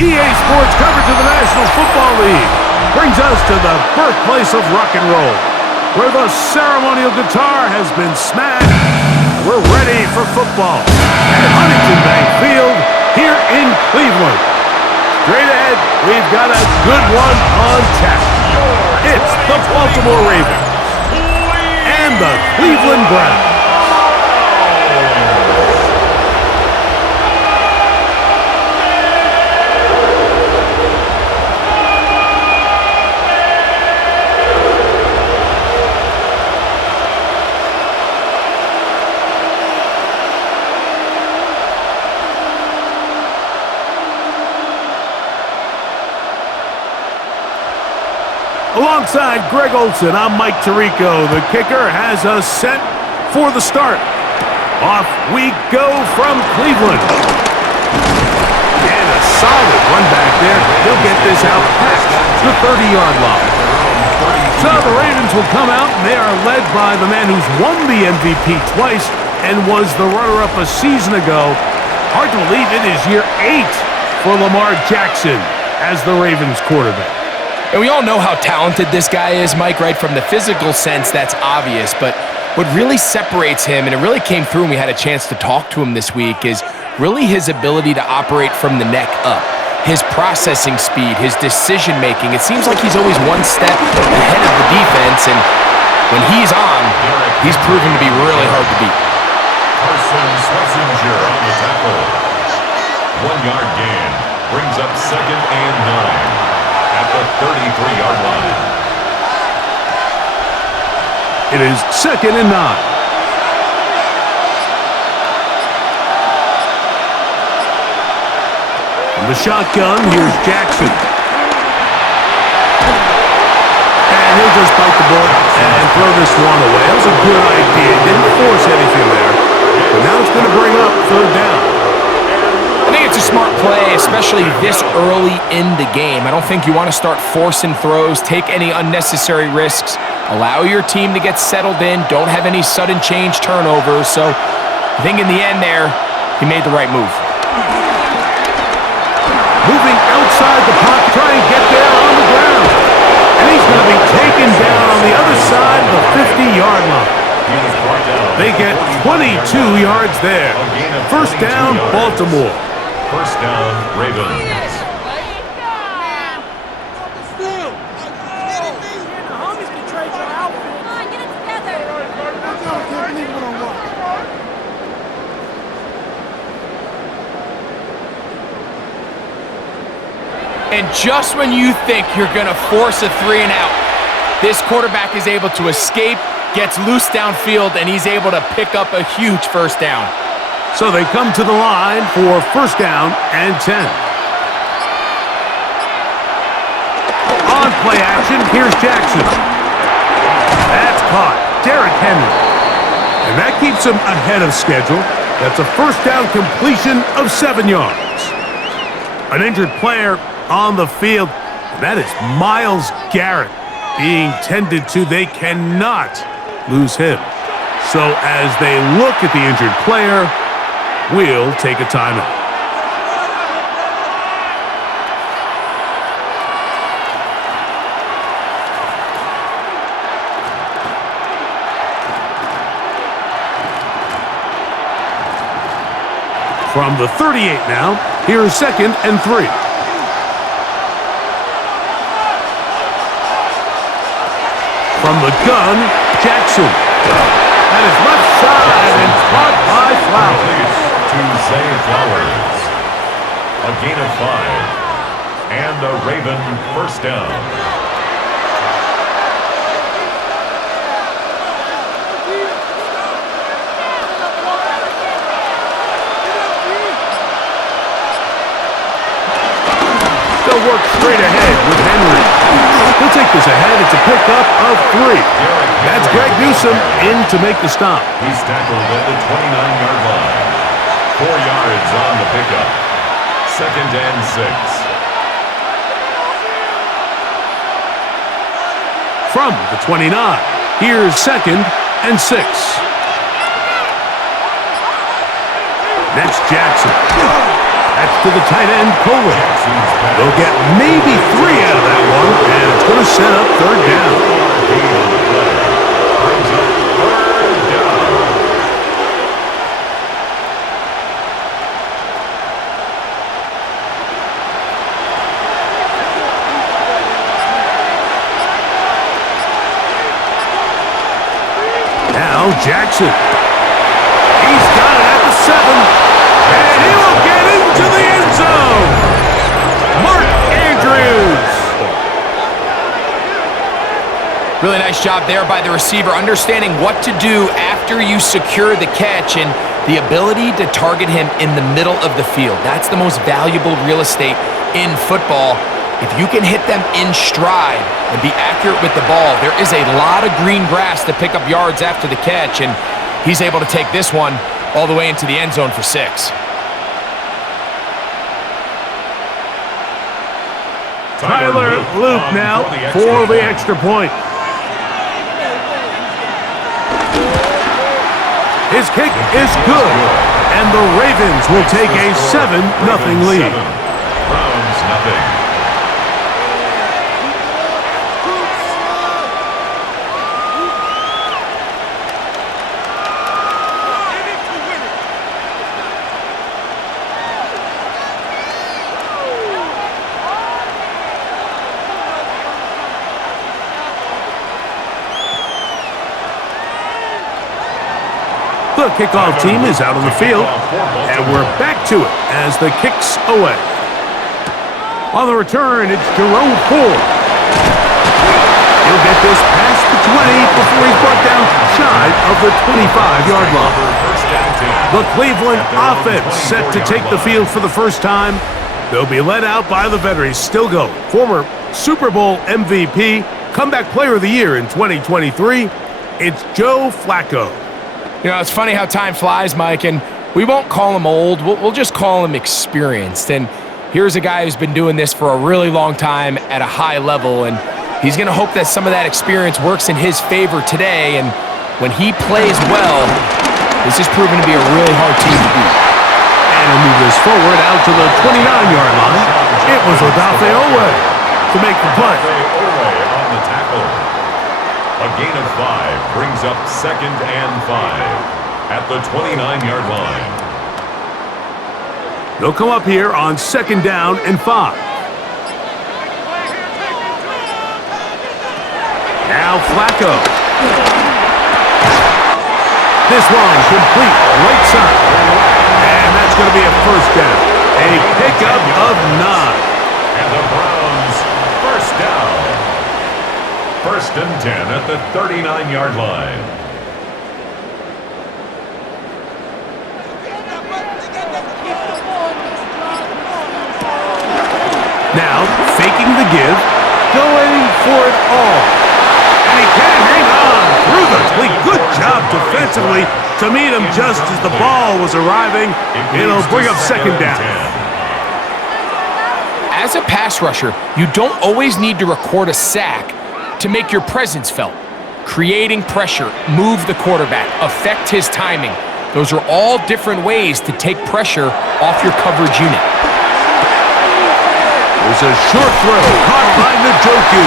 EA Sports coverage of the National Football League brings us to the birthplace of rock and roll, where the ceremonial guitar has been smashed. We're ready for football at Huntington Bank Field here in Cleveland. Straight ahead, we've got a good one on tap. It's the Baltimore Ravens and the Cleveland Browns. Alongside Greg Olson, I'm Mike Tirico. The kicker has us set for the start. Off we go from Cleveland. And a solid run back there. He'll get this out past the 30-yard line. So the Ravens will come out, and they are led by the man who's won the MVP twice and was the runner-up a season ago. Hard to believe it is year 8 for Lamar Jackson as the Ravens quarterback. And we all know how talented this guy is, Mike, right? From the physical sense, that's obvious. But what really separates him, and it really came through when we had a chance to talk to him this week, is really his ability to operate from the neck up. His processing speed, his decision-making. It seems like he's always one step ahead of the defense, and when he's on, he's proven to be really hard to beat. Carson Swetzinger on the tackle. 1-yard gain brings up 2nd and 9. At the 33-yard line. It is 2nd and 9. From the shotgun, here's Jackson. And he'll just bite the bullet and throw this one away. That was a good idea. Didn't force anything there. But now it's going to bring up 3rd down. I think it's a smart play, especially this early in the game. I don't think you want to start forcing throws, take any unnecessary risks, allow your team to get settled in, don't have any sudden change turnovers. So I think in the end there, he made the right move. Moving outside the pocket, trying to get there on the ground. And he's going to be taken down on the other side of the 50-yard line. They get 22 yards there. 1st down, Baltimore. 1st down, Ravens. And just when you think you're going to force a 3-and-out, this quarterback is able to escape, gets loose downfield, and he's able to pick up a huge 1st down. So they come to the line for 1st down and 10. On play action, here's Jackson. That's caught. Derrick Henry. And that keeps him ahead of schedule. That's a 1st down completion of 7 yards. An injured player on the field. That is Myles Garrett being tended to. They cannot lose him. So as they look at the injured player, we'll take a timeout. From the 38 now, here's 2nd and 3. From the gun, Jackson. That is left side and caught by Flowers. To Zay Flowers. A gain of 5. And a Raven 1st down. They'll work straight ahead with Henry. He'll take this ahead. It's a pickup of 3. That's Greg Newsome in to make the stop. He's tackled at the 29-yard line. 4 yards on the pickup. 2nd and 6. From the 29, here's 2nd and 6. Next, Jackson. That's to the tight end, Coleman. They'll get maybe 3 out of that one, and it's going to set up third down. Now Jackson. He's got it at the 7. And he will get into the end zone. Mark Andrews. Really nice job there by the receiver, understanding what to do after you secure the catch and the ability to target him in the middle of the field. That's the most valuable real estate in football. If you can hit them in stride and be accurate with the ball, there is a lot of green grass to pick up yards after the catch, and he's able to take this one all the way into the end zone for 6. Tyler Luke now for the extra point. His kick is good, and the Ravens will take a 7-0 lead. Browns nothing. The kickoff team is out on the field, and we're back to it as the kick's away. On the return, it's Jerome Ford. He'll get this past the 20 before he's brought down shy of the 25-yard line. The Cleveland offense set to take the field for the first time. They'll be led out by the veterans still going. Former Super Bowl MVP, comeback player of the year in 2023, it's Joe Flacco. You know, it's funny how time flies, Mike, and we won't call him old. We'll just call him experienced. And here's a guy who's been doing this for a really long time at a high level, and he's going to hope that some of that experience works in his favor today. And when he plays well, this is proven to be a really hard team to beat. And he'll move this forward out to the 29-yard line. It was Odafe Owe to make the play. On the tackle. A gain of 5 brings up 2nd and 5 at the 29-yard line. They'll come up here on 2nd down and 5. Now Flacco. This one complete right side. And that's going to be a first down. A pickup of 9. And the Browns first down. 1st and 10 at the 39-yard line. Now, faking the give, going for it all. And he can hang on through the cleat. Good job defensively to meet him just as the ball was arriving. It'll bring up 2nd down. As a pass rusher, you don't always need to record a sack to make your presence felt. Creating pressure, move the quarterback, affect his timing. Those are all different ways to take pressure off your coverage unit. There's a short throw caught by Njoku.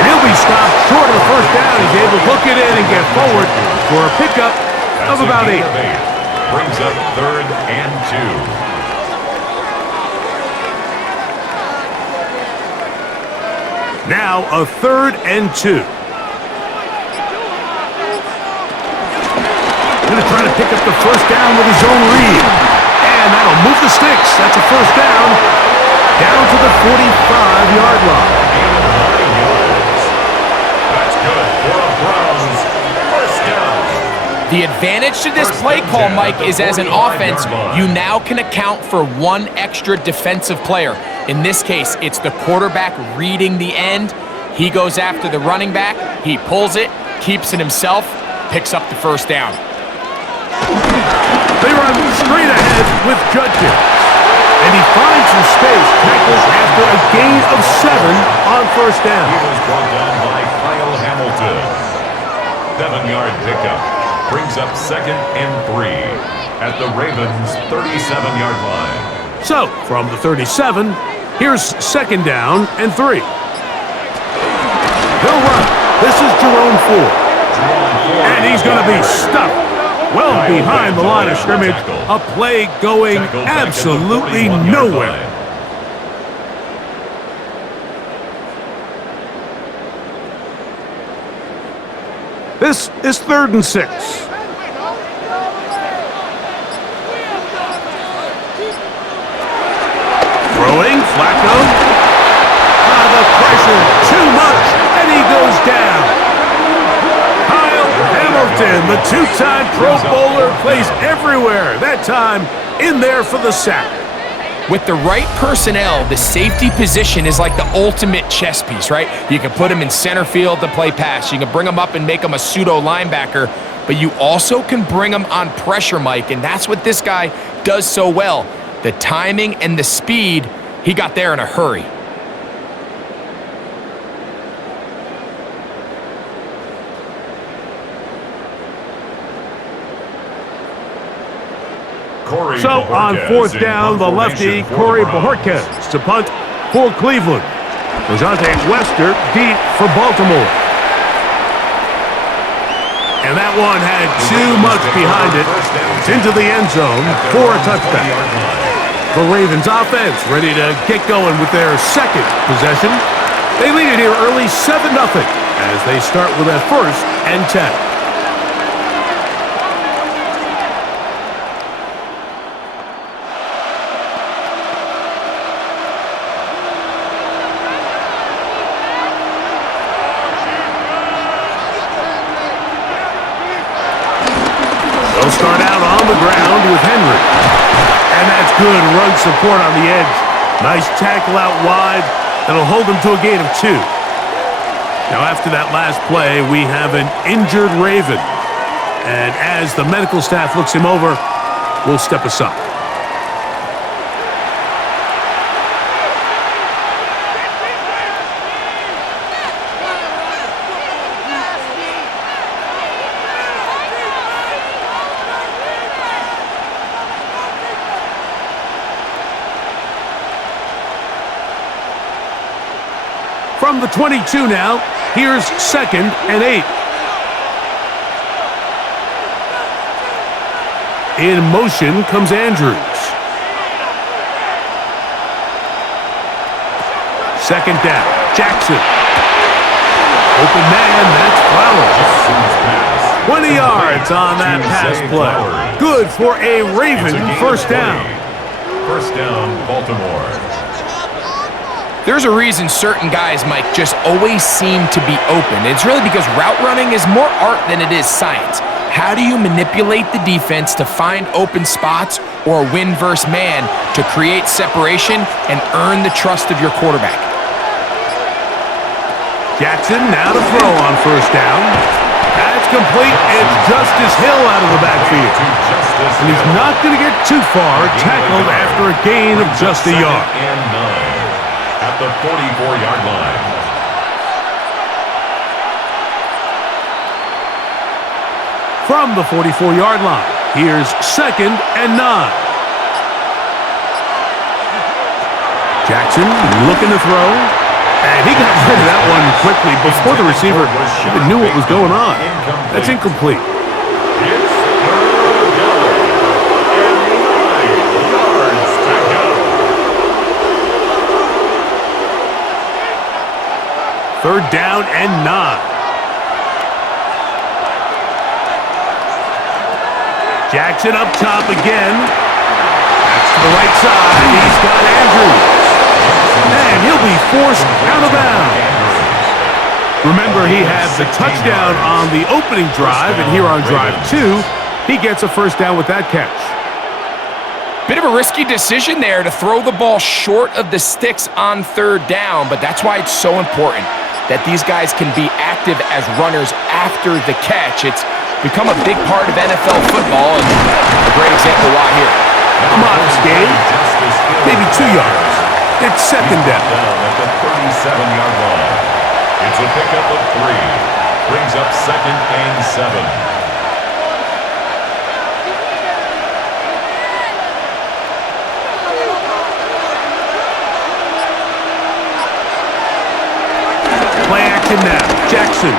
And he'll be stopped short of the first down. He's able to hook it in and get forward for a pickup of about 8. Brings up 3rd and 2. Now a 3rd and 2. Going to try to pick up the first down with his own read. And that'll move the sticks. That's a first down. Down to the 45-yard line. That's good for the Browns. First down. The advantage to this play call, Mike, is as an offense, you now can account for 1 extra defensive player. In this case, it's the quarterback reading the end. He goes after the running back. He pulls it, keeps it himself, picks up the first down. They run straight ahead with Judkins. And he finds some space, tackles after a gain of 7 on first down. He was brought down by Kyle Hamilton. 7-yard pickup brings up 2nd and 3 at the Ravens' 37-yard line. So, from the 37, here's second down and 3. He'll run. This is Jerome Ford. And he's going to be stuck well behind the line of scrimmage. A play going absolutely nowhere. This is 3rd and 6. Throwing, Flacco. The pressure, too much, and he goes down. Kyle Hamilton, the two-time Pro Bowler, plays everywhere. That time, in there for the sack. With the right personnel, the safety position is like the ultimate chess piece, right? You can put him in center field to play pass. You can bring him up and make him a pseudo linebacker, but you also can bring him on pressure, Mike, and that's what this guy does so well. The timing and the speed, he got there in a hurry. So on 4th down, the lefty, Corey Bojorquez to punt for Cleveland. Dejounte Wester deep for Baltimore. And that one had too much behind it. It's into the end zone for a touchdown. The Ravens offense ready to get going with their second possession. They lead it here early 7-0 as they start with a 1st and 10. They'll start out on the ground with Henry. And that's good run support on the edge. Nice tackle out wide. That'll hold them to a gain of 2. Now after that last play, we have an injured Raven. And as the medical staff looks him over, we'll step aside. From the 22 now, here's 2nd and 8. In motion comes Andrews. 2nd down, Jackson. Open man, that's Flowers. 20 yards on that pass play. Good for a Raven 1st down. 1st down, Baltimore. There's a reason certain guys, Mike, just always seem to be open. It's really because route running is more art than it is science. How do you manipulate the defense to find open spots or win versus man to create separation and earn the trust of your quarterback? Jackson now to throw on 1st down. That's complete. It's Justice Hill out of the backfield. And he's not going to get too far, tackled after a gain of just a yard. At the 44-yard line. From the 44-yard line, here's 2nd and 9. Jackson looking to throw, and he got rid of that one quickly before the receiver even knew what was going on. That's incomplete. It's 3rd down and 9 yards to go. 3rd down and 9. Jackson up top again. That's to the right side. He's got Andrews. And he'll be forced out of bounds. Remember, he had the touchdown on the opening drive, and here on drive 2, he gets a 1st down with that catch. Bit of a risky decision there to throw the ball short of the sticks on 3rd down, but that's why it's so important that these guys can be active as runners after the catch. It's become a big part of NFL football, and a great example why here. A modest gain, maybe 2 yards. It's 2nd down. At the 37-yard line. It's a pickup of 3. Brings up 2nd and 7. Jackson.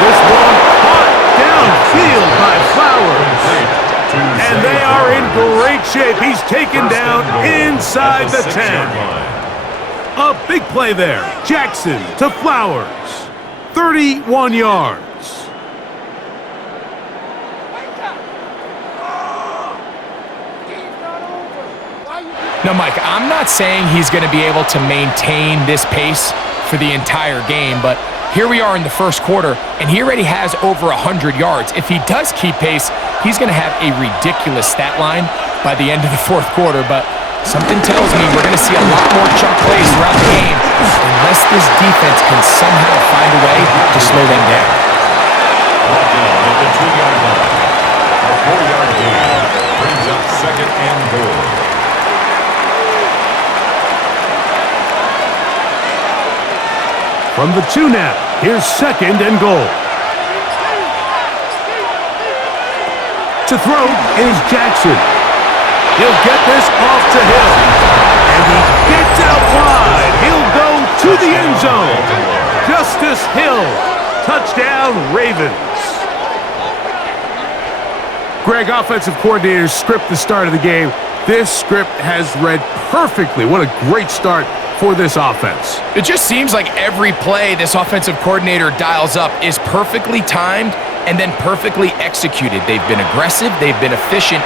This one caught downfield by Flowers. And they are in great shape. He's taken down inside the 10. A big play there. Jackson to Flowers. 31 yards. Now, Mike, I'm not saying he's going to be able to maintain this pace for the entire game, but here we are in the first quarter, and he already has over 100 yards. If he does keep pace, he's going to have a ridiculous stat line by the end of the fourth quarter, but something tells me we're going to see a lot more chunk plays throughout the game unless this defense can somehow find a way to slow them down. Brought down at the 2-yard line. A 4-yard gain brings up second and goal. From the 2 now, here's second and goal. To throw is Jackson. He'll get this off to Hill. And he gets out wide. He'll go to the end zone. Justice Hill. Touchdown, Ravens. Greg, offensive coordinator's script the start of the game. This script has read perfectly. What a great start for this offense. It just seems like every play this offensive coordinator dials up is perfectly timed and then perfectly executed. They've been aggressive, they've been efficient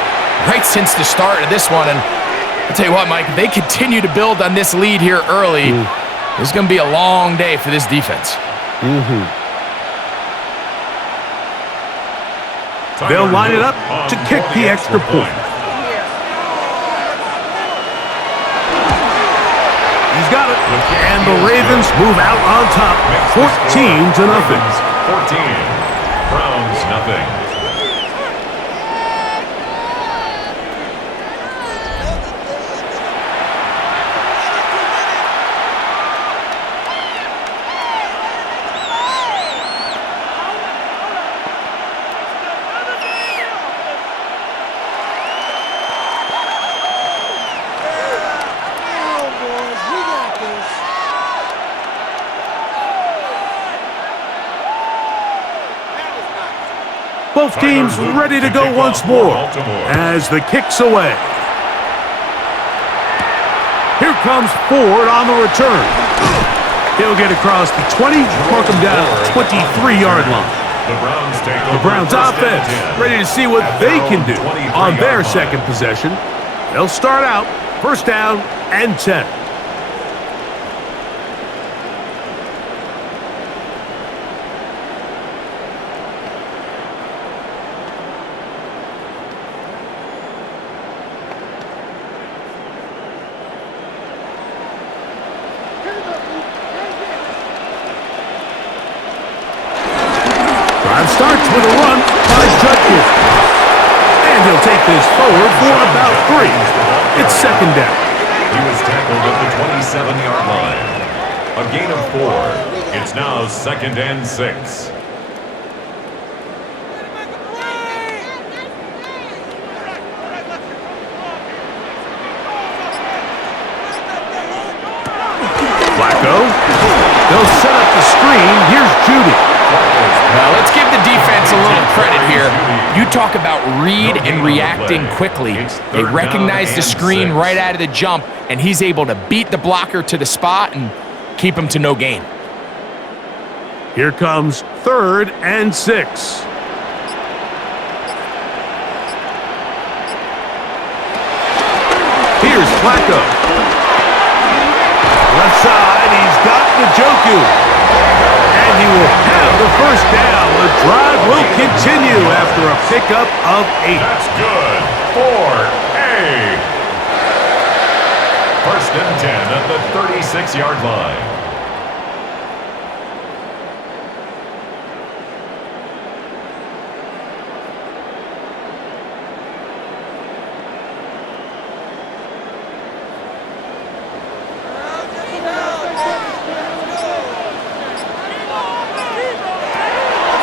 right since the start of this one. And I'll tell you what, Mike, if they continue to build on this lead here early, it's going to be a long day for this defense. They'll line it up to kick the extra point. He's got it. And the Ravens move out on top, 14-0. 14. Browns nothing. Both teams ready to go once more as the kick's away. Here comes Ford on the return. He'll get across the 20, mark him down at the 23-yard line. The Browns offense ready to see what they can do on their second possession. They'll start out first down and 10. Starts with a run by Judkins. And he'll take this forward for about 3. It's second down. He was tackled at the 27-yard line. A gain of 4. It's now second and 6. Flacco. They'll set up the screen. Here's Judy. Now, let's give the defense a little credit here. You talk about read and reacting quickly. They recognize the screen right out of the jump, and he's able to beat the blocker to the spot and keep him to no gain. Here comes third and 6. Here's Flacco. Left side, he's got Njoku. And he will have the first down. The drive will continue after a pickup of 8. That's good for A. First and 10 at the 36-yard line.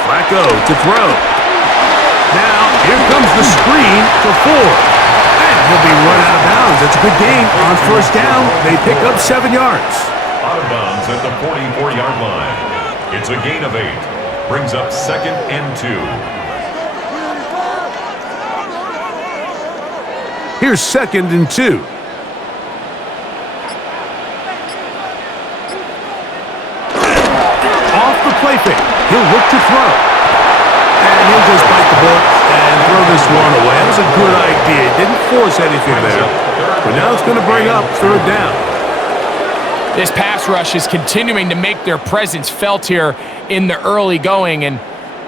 Flacco to throw. Now, here comes the screen for Ford. And he'll be run out of bounds. It's a good gain on first down. They pick up 7 yards. Out of bounds at the 44-yard line. It's a gain of 8. Brings up 2nd and 2. Here's 2nd and 2. Off the play fake. He'll look to throw. And he'll just bite the bullet and throw this one away. That was a good idea. Didn't force anything there. But now it's going to bring up 3rd down. This pass rush is continuing to make their presence felt here in the early going. And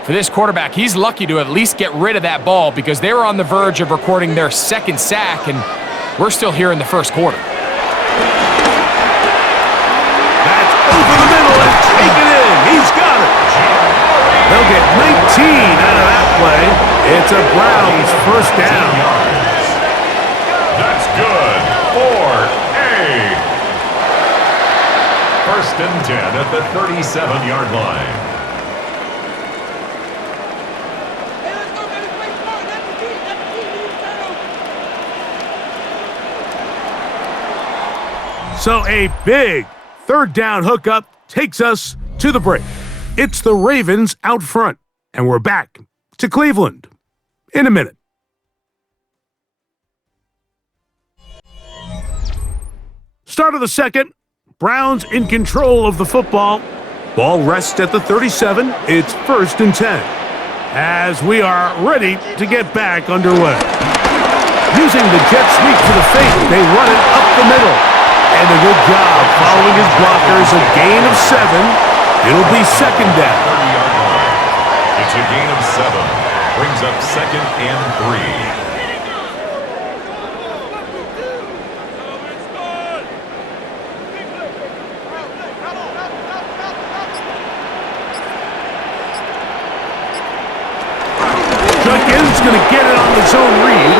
for this quarterback, he's lucky to at least get rid of that ball because they were on the verge of recording their 2nd sack, and we're still here in the 1st quarter. That's over the middle and taken in. He's got it. They'll get 19 out of that play. It's a Browns 1st down. That's good for a 1st and 10 at the 37-yard line. So a big 3rd down hookup takes us to the break. It's the Ravens out front, and we're back to Cleveland in a minute. Start of the 2nd. Browns in control of the football. Ball rests at the 37. It's 1st and 10. As we are ready to get back underway. Using the jet sweep to the fake, they run it up the middle. And a good job following his blockers. A gain of 7. It'll be 2nd down. 30-yard line. It's a gain of 7. Brings up 2nd and 3. Jenkins going to get it on the zone read.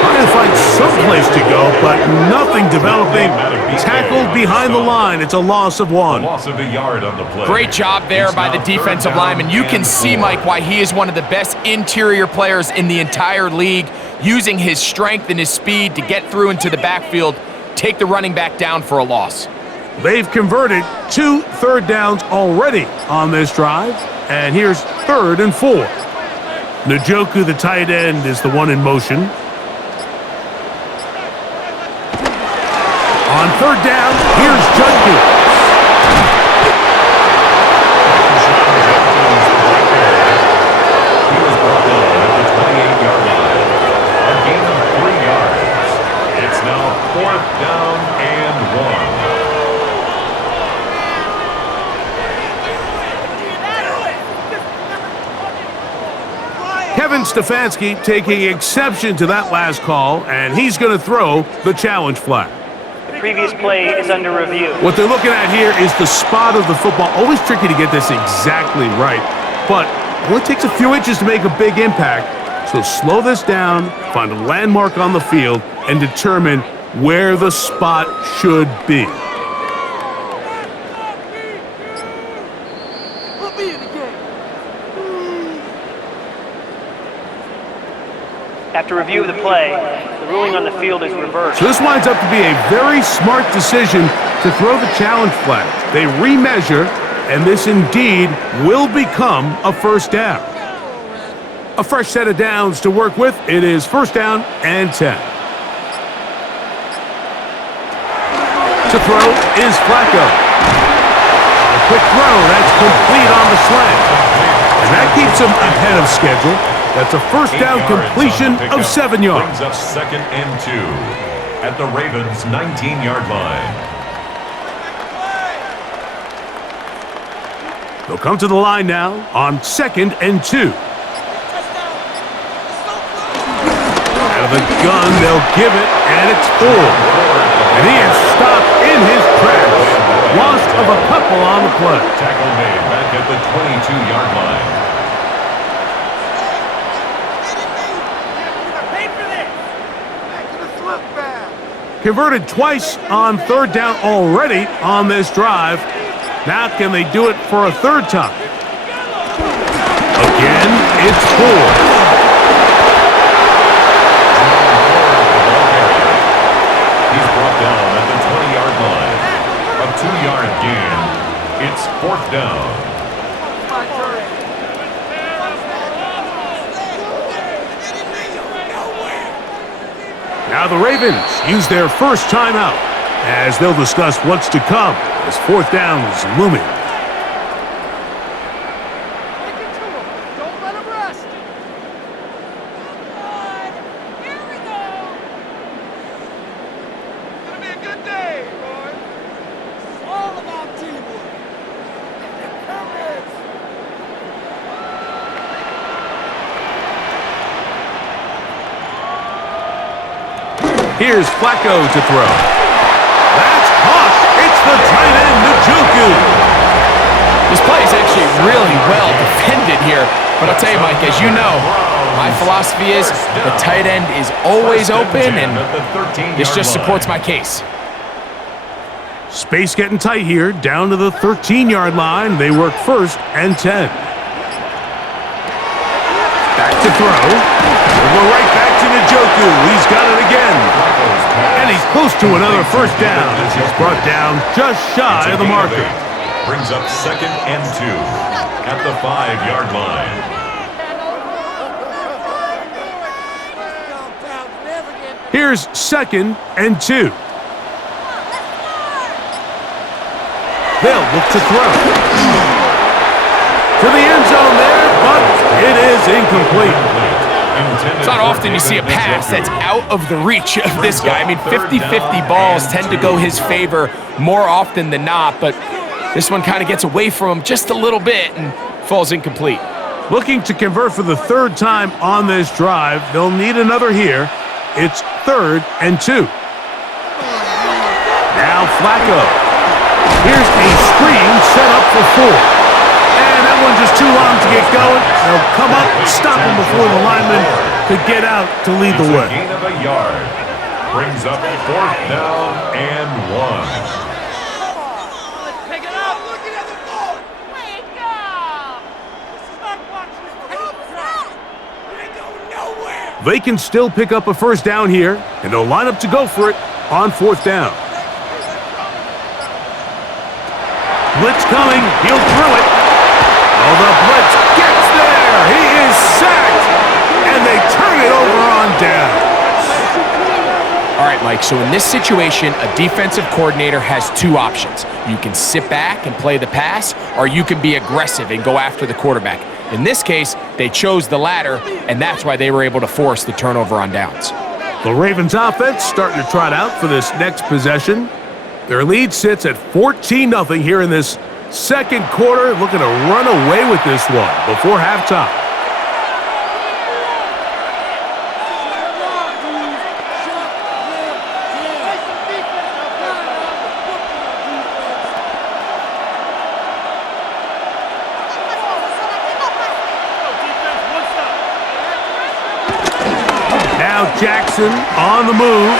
Trying to find someplace to go, but nothing developing. Tackled behind the line. It's a loss of 1. Loss of a yard on the play. Great job there by the defensive lineman. You can see, Mike, why he is one of the best interior players in the entire league, using his strength and his speed to get through into the backfield, take the running back down for a loss. They've converted 2 3rd downs already on this drive, and here's 3rd and 4. Njoku, the tight end, is the one in motion. On 3rd down, here's Jenkins. He was brought down at the 28-yard line. A gain of 3 yards. It's now 4th down and 1. Kevin Stefanski taking exception to that last call, and he's going to throw the challenge flag. Previous play is under review. What they're looking at here is the spot of the football. Always tricky to get this exactly right, but it only takes a few inches to make a big impact. So slow this down, find a landmark on the field, and determine where the spot should be. After review of the play, the ruling on the field is reversed. So this winds up to be a very smart decision to throw the challenge flag. They remeasure, and this indeed will become a 1st down. A fresh set of downs to work with. It is 1st down and 10. To throw is Flacco. A quick throw, that's complete on the slant. And that keeps him ahead of schedule. That's a 1st down completion of 7 yards. Brings up 2nd and 2 at the Ravens' 19-yard line. They'll come to the line now on 2nd and 2. Out of the gun, they'll give it, and it's full. And he is stopped in his tracks. Loss of a couple on the play. Tackle made back at the 22-yard line. Converted twice on 3rd down already on this drive. Now can they do it for a 3rd time? Again, it's 4. He's brought down at the 20-yard line. A 2-yard gain. It's 4th down. Now the Ravens use their first timeout as they'll discuss what's to come as fourth down is looming. Don't let him rest. Here we go. It's gonna be a good day, boys. It's all about teamwork. Here's Flacco to throw. That's caught. It's the tight end, Njoku. This play is actually really well defended here. But I'll tell you, Mike, as you know, my philosophy is the tight end is always open, and this just supports my case. Space getting tight here, down to the 13-yard line. They work first and 10. Back to throw. We'll go right back to Njoku. He's got it again. And he's close to another first down as he's brought down just shy of the marker. Brings up 2nd and 2 at the 5-yard line. Here's 2nd and 2. They'll look to throw. To the end zone there, but it is incomplete. It's not often you see a pass that's out of the reach of this guy. I mean, 50-50 balls tend to go his favor more often than not, but this one kind of gets away from him just a little bit and falls incomplete. Looking to convert for the third time on this drive. They'll need another here. It's 3rd and 2. Now Flacco. Here's a screen set up for 4. And that one just too long to get going. They'll come up and stop him before the lineman could get out to lead the way. Gain of a yard. Brings up 4th down and 1. Pick it up. Look at the ball. Wake up. This is not watching. We ain't going nowhere. They can still pick up a first down here, and they'll line up to go for it on 4th down. Blitz coming. He'll throw it. Oh, the blitz gets there. He is sacked, and they turn it over on down. All right, Mike, so in this situation, a defensive coordinator has 2 options. You can sit back and play the pass, or you can be aggressive and go after the quarterback. In this case, they chose the latter, and that's why they were able to force the turnover on downs. The Ravens offense starting to trot out for this next possession. Their lead sits at 14-0 here in this second quarter, looking to run away with this one before halftime. Now Jackson on the move.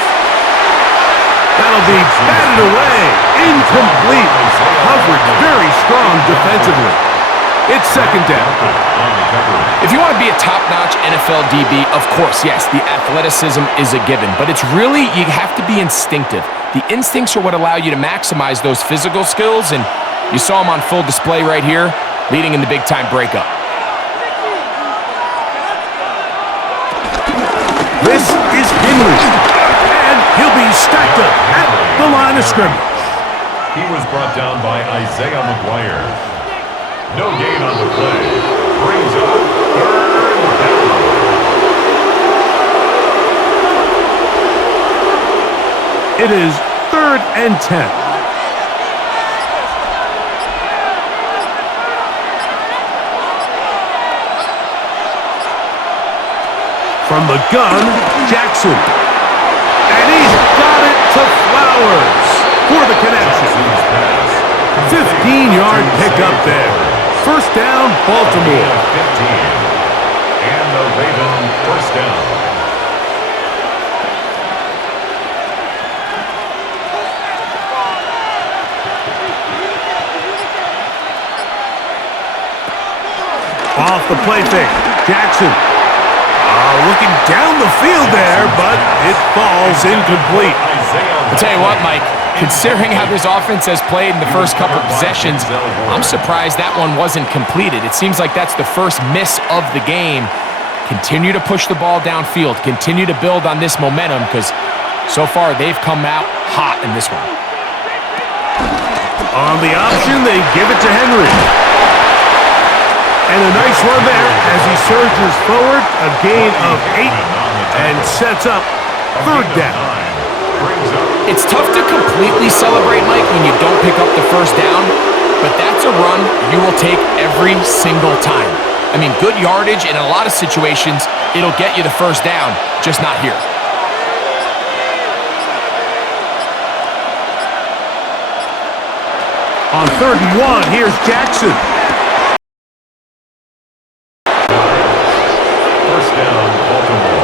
That'll be batted away. Incomplete. Coverage very strong defensively. It's 2nd down. If you want to be a top-notch NFL DB, of course, yes, the athleticism is a given, but it's really, you have to be instinctive. The instincts are what allow you to maximize those physical skills, and you saw them on full display right here, leading in the big-time breakup. This is Henry, and he'll be stacked up at the line of scrimmage. He was brought down by Isaiah McGuire. No gain on the play. Brings up 3rd down. It is 3rd and 10. From the gun, Jackson. And he's got it to Flowers for the connection. 15-yard pickup there. First down, Baltimore. 15. And the Ravens first down. Off the play fake. Jackson. Looking down the field there, but it falls incomplete. I'll tell you what, Mike, considering how this offense has played in the first couple possessions, I'm surprised that one wasn't completed. It seems like that's the first miss of the game. Continue to push the ball downfield. Continue to build on this momentum, because So far, they've come out hot in this one. On the option, they give it to Henry. And a nice run there as he surges forward, a gain of 8, and sets up third down. It's tough to completely celebrate, Mike, when you don't pick up the first down, but that's a run you will take every single time. I mean, good yardage in a lot of situations, it'll get you the first down, just not here. On 3rd and 1, here's Jackson. First down, Baltimore.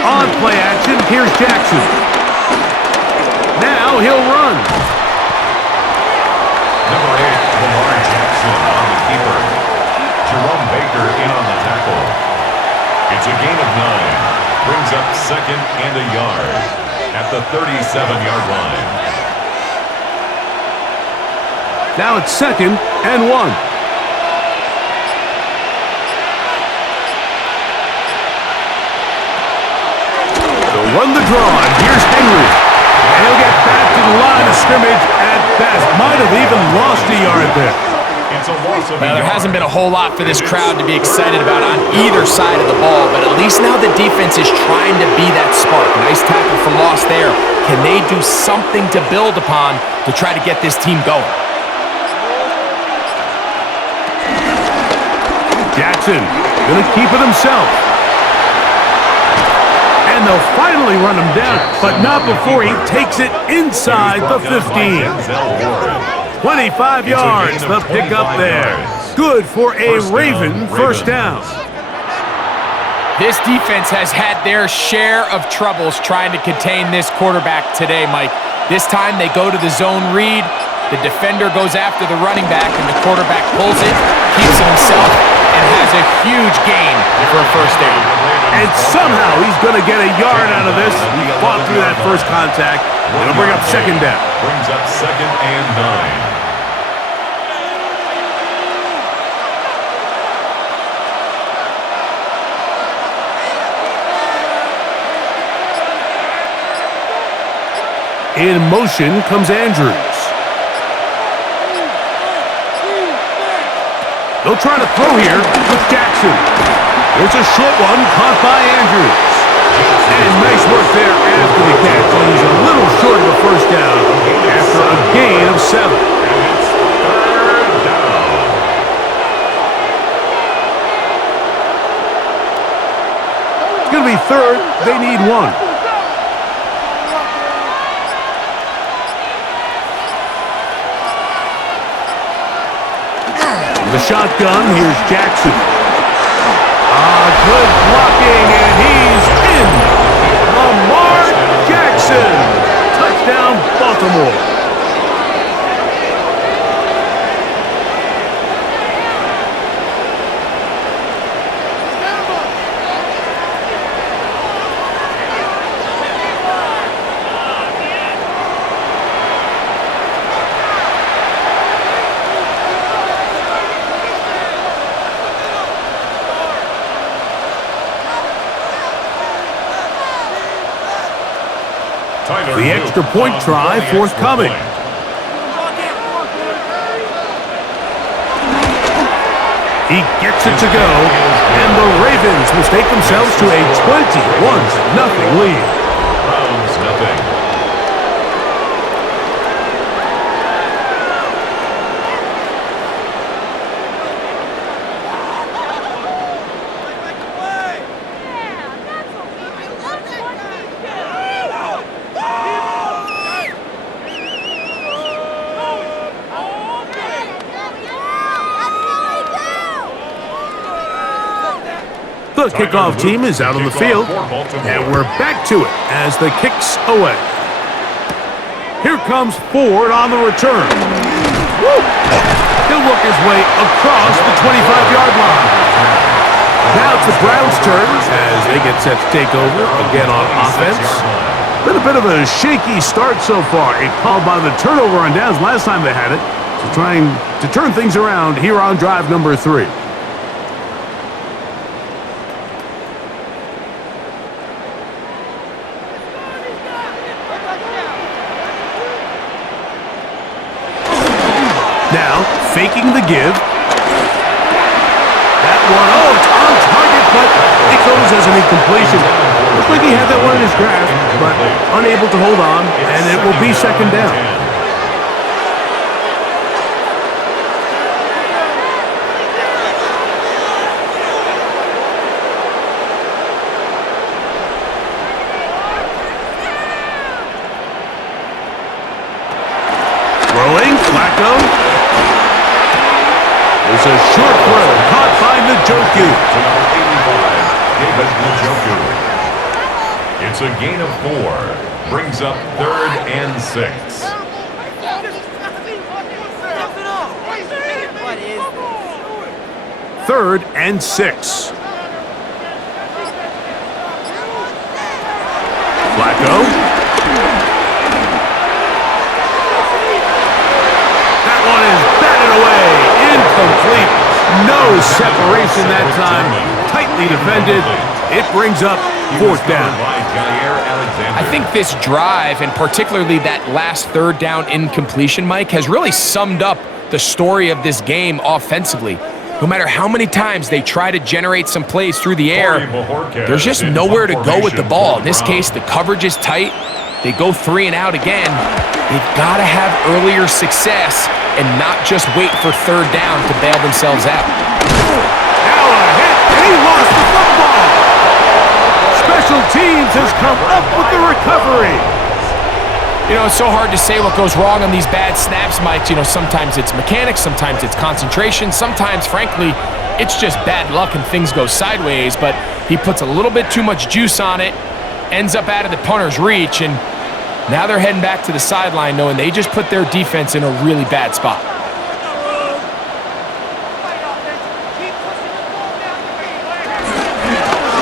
On play action, here's Jackson. Now he'll run. Number 8, Lamar Jackson on the keeper. Jerome Baker in on the tackle. It's a gain of 9. Brings up 2nd and a yard at the 37-yard line. Now it's 2nd and 1. Run the draw, and here's Henry. And he'll get back to the line of scrimmage at best. Might have even lost a yard there. It's a loss of a Well, there yard. hasn't been a whole lot for this crowd to be excited about on either side of the ball, but at least now the defense is trying to be that spark. Nice tackle for loss there. Can they do something to build upon to try to get this team going? Jackson gonna keep it himself. And they'll finally run him down, but not before he takes it inside the 15. 25 yards, the pickup there. Good for a Raven first down. This defense has had their share of troubles trying to contain this quarterback today, Mike. This time they go to the zone read. The defender goes after the running back, and the quarterback pulls it, keeps it himself, and has a huge gain for a first down. And somehow he's going to get a yard out of this. He fought through that first contact. It'll bring up 2nd down. Brings up 2nd and 9. In motion comes Andrews. They'll try to throw here with Jackson. There's a short one caught by Andrews. And nice work there after the catch. He's a little short of the first down after a gain of 7. And it's 3rd down. It's going to be 3rd. They need 1. The shotgun, here's Jackson. Good blocking, and he's in. Lamar Jackson. Touchdown, Baltimore. The extra point try forthcoming. He gets it to go, and the Ravens mistake themselves to a 21-0 lead. Browns nothing. The kickoff team is out on the field, and we're back to it as the kick's away. Here comes Ford on the return. Woo! He'll work his way across the 25-yard line. Now it's the Browns' turn as they get set to take over again on offense. Been a bit of a shaky start so far. It called by the turnover on downs last time they had it. So trying to turn things around here on drive number 3. Now, faking the give. That one, oh, it's on target, but it goes as an incompletion. Looks like he had that one in his grasp, but unable to hold on, and it will be second down. Throwing, Flacco. There's a short throw caught by Njoku. To number 85, David Njoku. It's a gain of 4. Brings up 3rd and 6. Third and 6. Flacco. That one is batted away. Incomplete. No separation that time. Tightly defended. It brings up 4th down. I think this drive, and particularly that last 3rd down incompletion, Mike, has really summed up the story of this game offensively. No matter how many times they try to generate some plays through the air, there's just nowhere to go with the ball. In this case, the coverage is tight. They go 3 and out again. They've got to have earlier success and not just wait for 3rd down to bail themselves out. Now a hit, and he lost the football. Special teams has come up with the recovery. You know, it's so hard to say what goes wrong on these bad snaps, Mike. You know, sometimes it's mechanics, sometimes it's concentration, sometimes, frankly, it's just bad luck and things go sideways, but he puts a little bit too much juice on it, ends up out of the punter's reach, and now they're heading back to the sideline knowing they just put their defense in a really bad spot.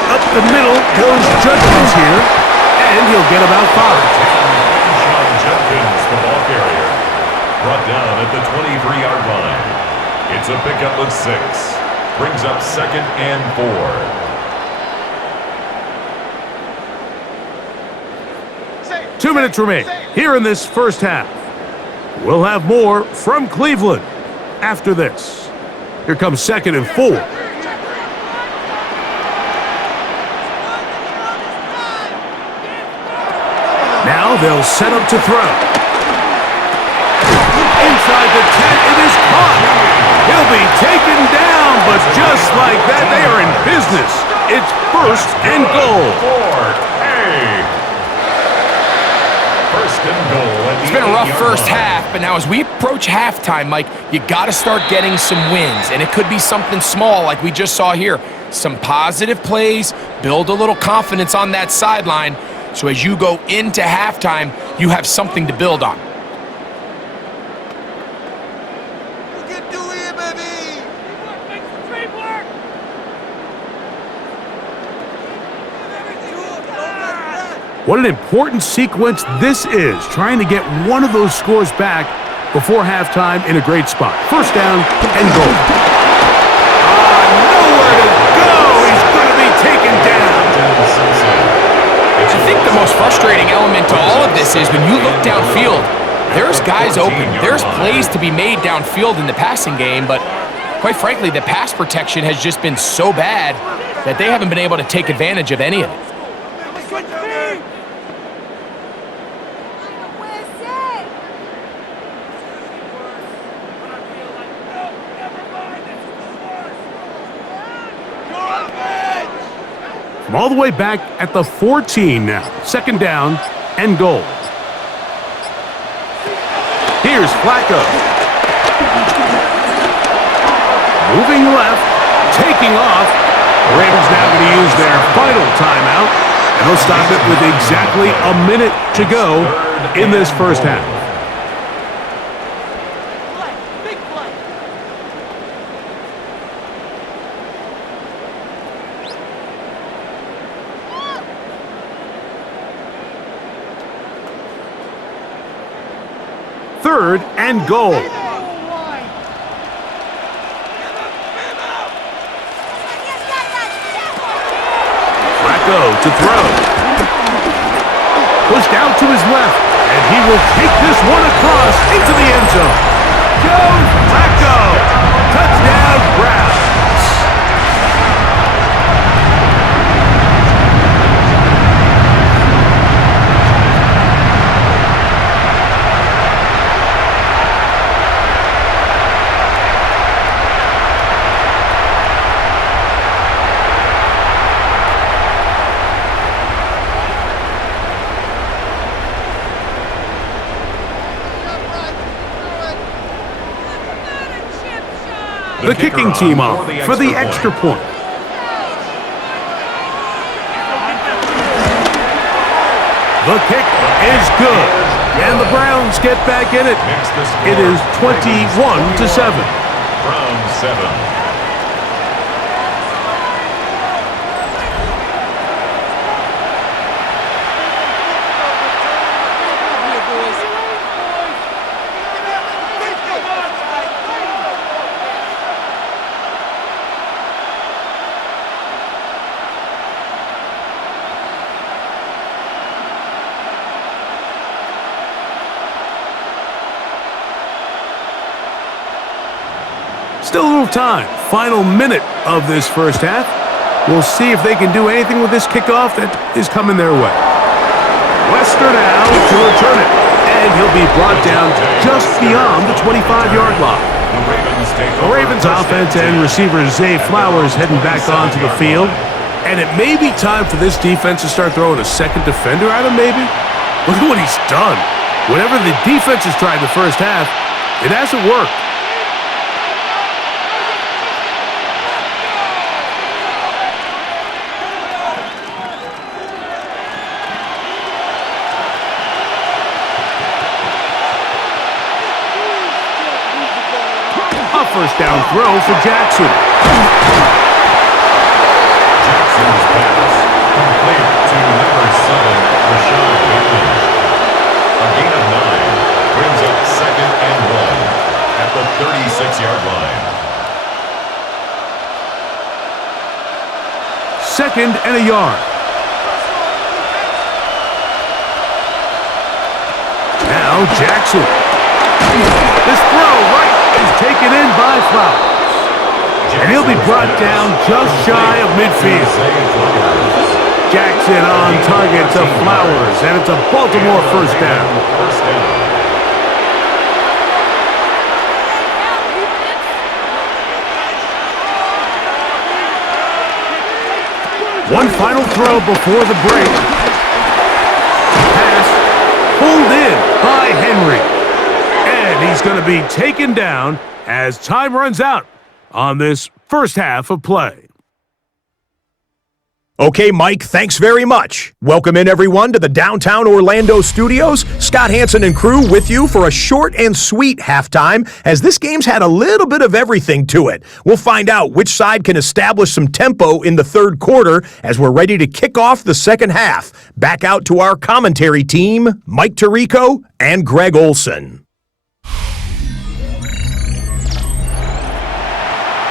Up the middle goes Judkins here, and he'll get about 5. Judkins, the ball carrier, brought down at the 23-yard line. It's a pickup of 6. Brings up 2nd and 4. 2 minutes remain here in this first half. We'll have more from Cleveland after this. Here comes 2nd and 4. Now they'll set up to throw. Inside the 10, it is caught. He'll be taken down, but just like that, they are in business. It's 1st and goal. It's been a rough first half, but now as we approach halftime, Mike, you got to start getting some wins, and it could be something small like we just saw here. Some positive plays, build a little confidence on that sideline, so as you go into halftime, you have something to build on. What an important sequence this is, trying to get one of those scores back before halftime in a great spot. 1st down and goal. Nowhere to go. He's going to be taken down. I think the most frustrating element to all of this is when you look downfield, there's guys open. There's plays to be made downfield in the passing game, but quite frankly, the pass protection has just been so bad that they haven't been able to take advantage of any of it. From all the way back at the 14 now. 2nd down and goal. Here's Flacco. Moving left, taking off. The Ravens now going to use their final timeout, and they'll stop it with exactly a minute to go in this first half. Big play. Third and goal. To throw. Pushed out to his left, and he will take this one across into the end zone. Go Flacco! Touchdown, Browns. The kicking team off for the extra point. The kick is good, and the Browns get back in it. It is 21-7. Browns 7. Still a little time. Final minute of this first half. We'll see if they can do anything with this kickoff that is coming their way. Wester now to return it, and he'll be brought down just beyond the 25-yard line. The Ravens offense and receiver Zay Flowers heading back onto the field, and it may be time for this defense to start throwing a second defender at him, maybe? Look at what he's done. Whatever the defense has tried in the first half, it hasn't worked. First down throw for Jackson. Jackson's pass complete to number 7, Rashad Bateman. A gain of 9 brings up 2nd and 1 at the 36-yard line. 2nd and a yard. Now Jackson. This throw right is taken in by Flowers. And he'll be brought down just shy of midfield. Jackson on target to Flowers, and it's a Baltimore first down. One final throw before the break. Pass pulled in by Henry. And he's going to be taken down as time runs out on this first half of play. Okay, Mike, thanks very much. Welcome in, everyone, to the downtown Orlando studios. Scott Hansen and crew with you for a short and sweet halftime, as this game's had a little bit of everything to it. We'll find out which side can establish some tempo in the third quarter as we're ready to kick off the second half. Back out to our commentary team, Mike Tirico and Greg Olson.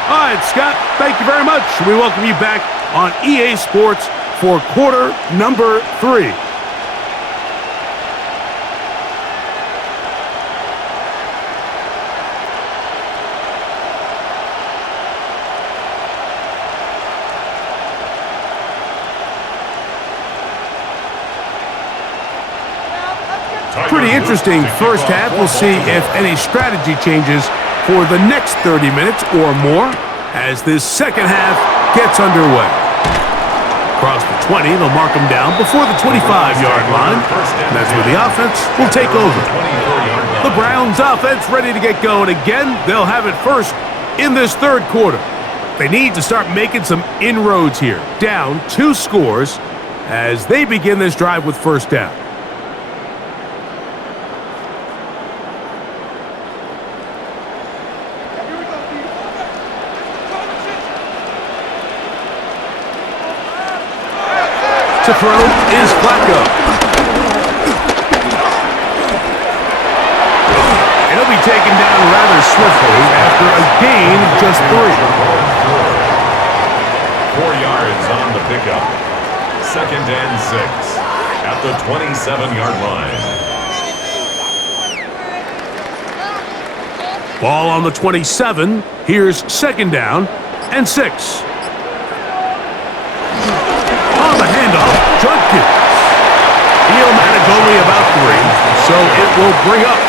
All right, Scott, thank you very much. We welcome you back on EA Sports for quarter number 3. Pretty interesting first half. We'll see if any strategy changes for the next 30 minutes or more as this second half gets underway. Across the 20, they'll mark them down before the 25-yard line. And that's where the offense will take over. The Browns offense ready to get going again. They'll have it first in this third quarter. They need to start making some inroads here. Down 2 scores as they begin this drive with first down. To throw is Flacco. And he'll be taken down rather swiftly after a gain of just 3. 4 yards on the pickup. 2nd and 6 at the 27-yard line. Ball on the 27. Here's 2nd down and 6. On the handoff, Judkins. He'll manage only about 3, so it will bring up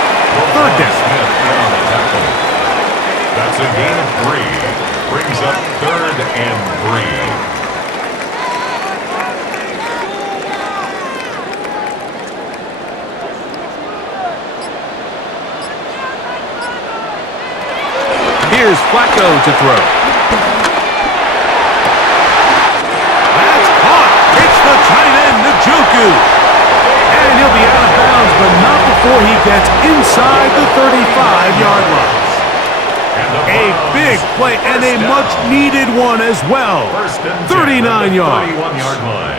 3rd down. Smith in on the tackle. That's a gain of 3. Brings up 3rd and 3. Here's Flacco to throw. That's caught. It's the tight end, Njoku. And he'll be out of bounds, but not before he gets inside the 35-yard line. A big play and a much-needed one as well. 39 yards. 31-yard line.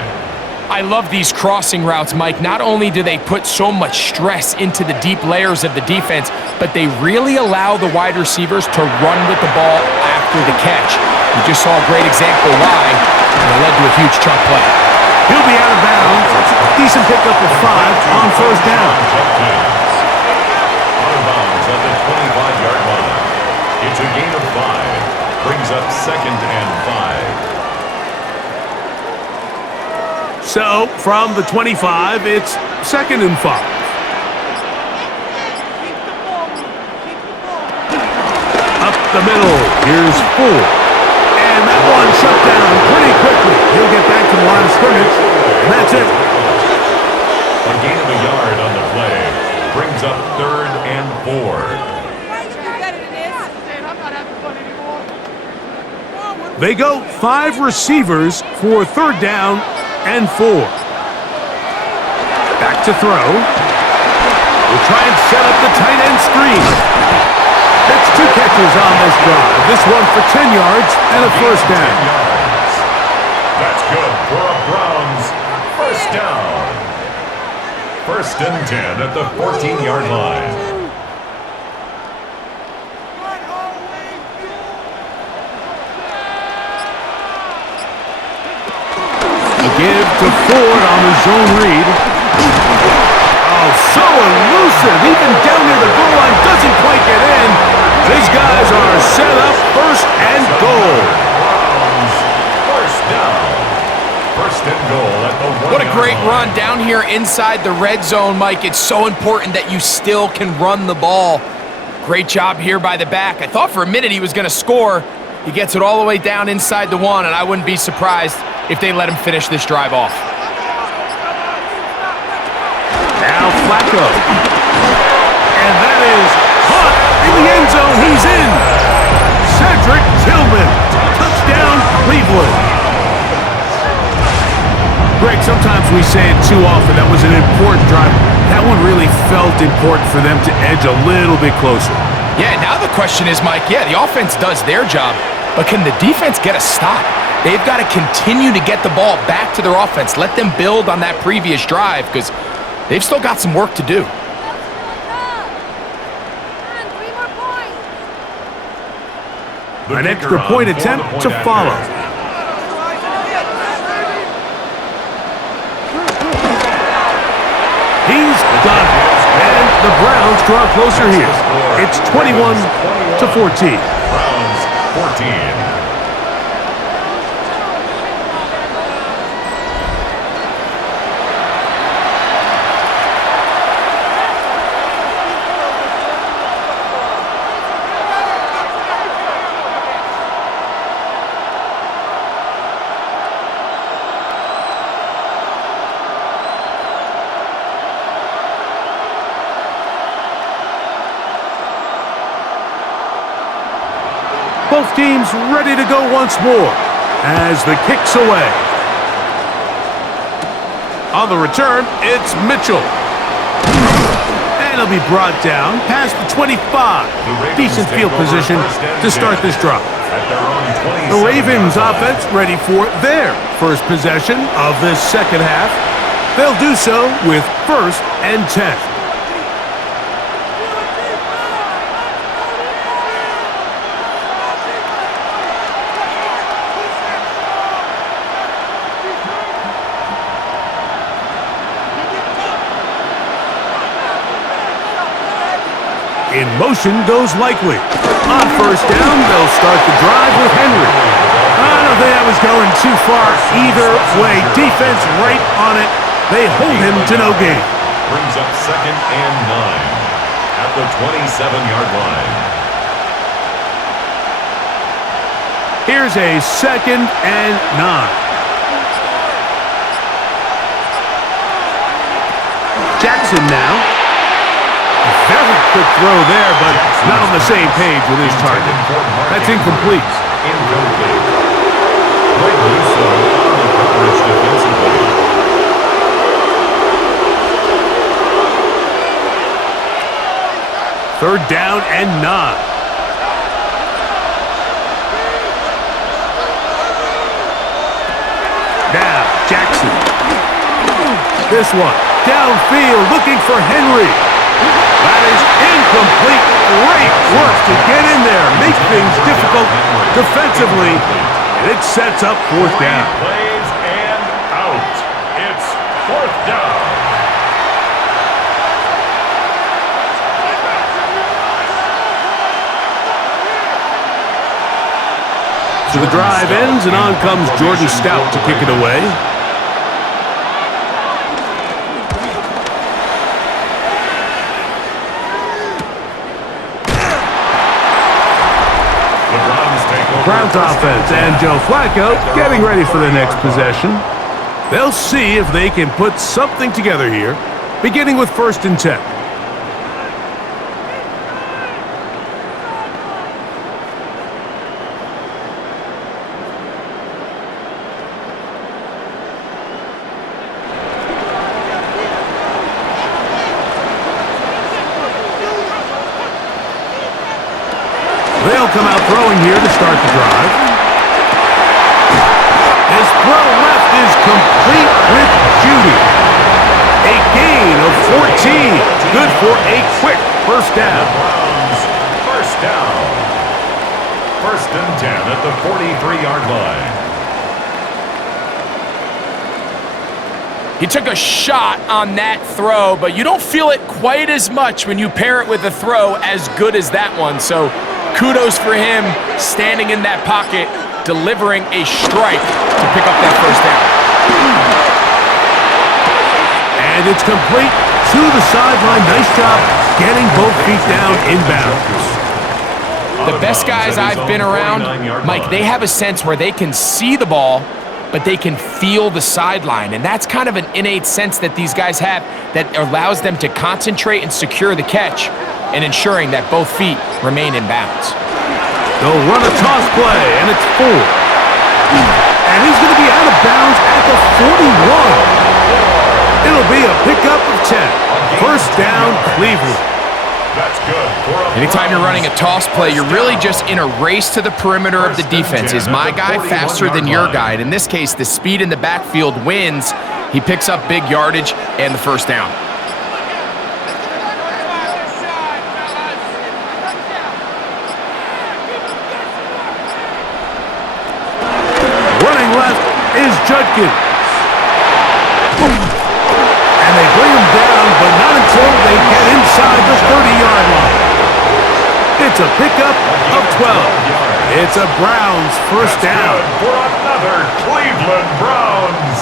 I love these crossing routes, Mike. Not only do they put so much stress into the deep layers of the defense, but they really allow the wide receivers to run with the ball after the catch. You just saw a great example why, and it led to a huge chunk play. He'll be out of bounds. Decent pickup of 5 on 1st down. Out of bounds at the 25-yard line. It's a gain of 5. Brings up 2nd and 5. So, from the 25, it's 2nd and 5. Up the middle, here's 4. And that one shut down pretty quickly. He'll get back to the line of scrimmage, and that's it. A gain of a yard on the play. Brings up 3rd and 4. They go 5 receivers for 3rd down and 4. Back to throw. We'll try and set up the tight end screen. That's 2 catches on this drive. This one for 10 yards and a 1st down. That's good for a Browns 1st down. 1st and 10 at the 14-yard line. Give to Ford on the zone read. Oh, so elusive. Even down near the goal line, doesn't quite get in. These guys are set up 1st and goal. Browns 1st down. 1st and goal at the 1-yard line. What a great run down here inside the red zone, Mike. It's so important that you still can run the ball. Great job here by the back. I thought for a minute he was going to score. He gets it all the way down inside the 1, and I wouldn't be surprised if they let him finish this drive off. Now Flacco. And that is caught in the end zone. He's in. Cedric Tillman. Touchdown, Cleveland. Greg, sometimes we say it too often. That was an important drive. That one really felt important for them to edge a little bit closer. Yeah, now the question is, Mike, the offense does their job, but can the defense get a stop? They've got to continue to get the ball back to their offense. Let them build on that previous drive because they've still got some work to do. An extra point attempt to follow. He's got it. And the Browns draw closer here. It's 21-14. Browns 14. Both teams ready to go once more as the kick's away. On the return, it's Mitchell. And he'll be brought down past the 25. Decent field position to start this drive. The Ravens offense ready for their first possession of this second half. They'll do so with 1st and 10. In motion goes Likely. On 1st down, they'll start the drive with Henry. I don't think that was going too far either way. Defense right on it. They hold him to no gain. Brings up 2nd and 9 at the 27-yard line. Here's a 2nd and 9. Jackson now. Very quick throw there, but not on the same page with his target. That's incomplete. Incomplete. Great use on the coverage defensively. Third down and 9. Now, Jackson. This one, downfield, looking for Henry. That is incomplete. Great work to get in there, make things difficult defensively, and it sets up 4th down. Plays and out. It's 4th down. So the drive ends, and on comes Jordan Stout to kick it away. Browns offense and Joe Flacco getting ready for the next possession. They'll see if they can put something together here, beginning with 1st and 10. They'll come out throwing here to start the drive. His throw left is complete with Judy. A gain of 14. Good for a quick 1st down. Browns, 1st down. 1st and 10 at the 43-yard line. He took a shot on that throw, but you don't feel it quite as much when you pair it with a throw as good as that one. So kudos for him standing in that pocket, delivering a strike to pick up that 1st down. And it's complete to the sideline. Nice job getting both feet down inbounds. The best guys I've been around, Mike, they have a sense where they can see the ball, but they can feel the sideline. And that's kind of an innate sense that these guys have that allows them to concentrate and secure the catch and ensuring that both feet remain in bounds. They'll run a toss play, and it's 4. And he's going to be out of bounds at the 41. It'll be a pickup of 10. 1st down, Cleveland. That's good. Anytime you're running a toss play, you're really just in a race to the perimeter of the defense. Is my guy faster than your guy? And in this case, the speed in the backfield wins. He picks up big yardage and the 1st down. Running left is Judkins. And they bring him down, but not until they get inside the 30-yard line. It's a pickup of 12. It's a Browns 1st down. For another Cleveland Browns.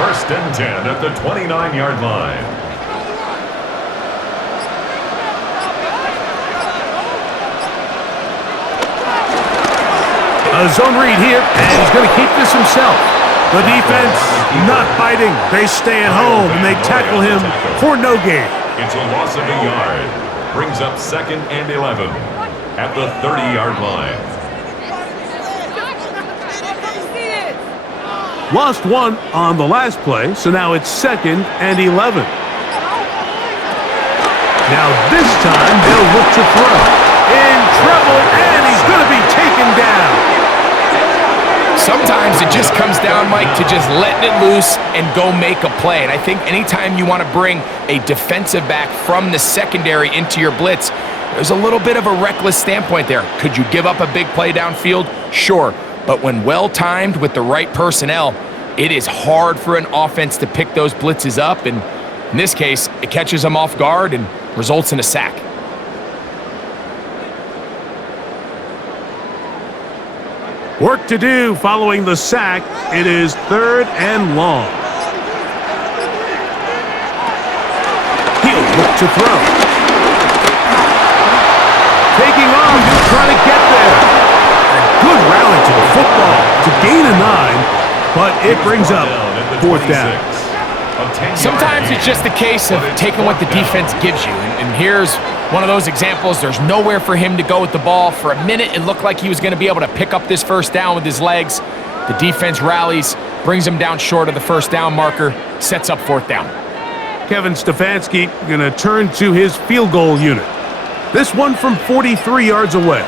1st and 10 at the 29-yard line. A zone read here, and he's going to keep this himself. The defense not biting. They stay at home, and they tackle him for no gain. It's a loss of a yard. Brings up 2nd and 11 at the 30-yard line. Lost 1 on the last play, so now it's 2nd and 11. Now this time they'll look to throw. In trouble, and he's going to be taken down. Sometimes it just comes down, Mike, to just letting it loose and go make a play. And I think anytime you want to bring a defensive back from the secondary into your blitz, there's a little bit of a reckless standpoint there. Could you give up a big play downfield? Sure. But when well-timed with the right personnel, it is hard for an offense to pick those blitzes up. And in this case, it catches them off guard and results in a sack. Work to do following the sack. It is 3rd and long. He'll look to throw. Taking off, he'll try to get there. A good rally to the football to gain a 9, but it brings up 4th down. Sometimes it's just a case of taking what the defense gives you. And here's one of those examples. There's nowhere for him to go with the ball. For a minute, it looked like he was going to be able to pick up this 1st down with his legs. The defense rallies, brings him down short of the 1st down marker, sets up 4th down. Kevin Stefanski going to turn to his field goal unit. This one from 43 yards away.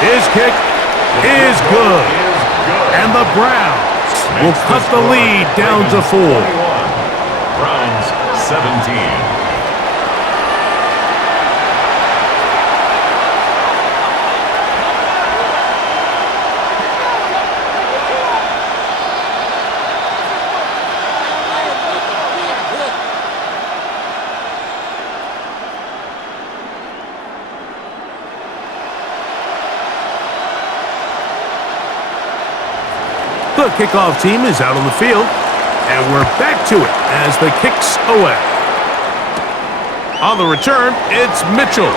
His kick is good. And the Browns will cut the lead down to 4. Browns 17. The kickoff team is out on the field, and we're back to it as the kick's away. On the return, it's Mitchell.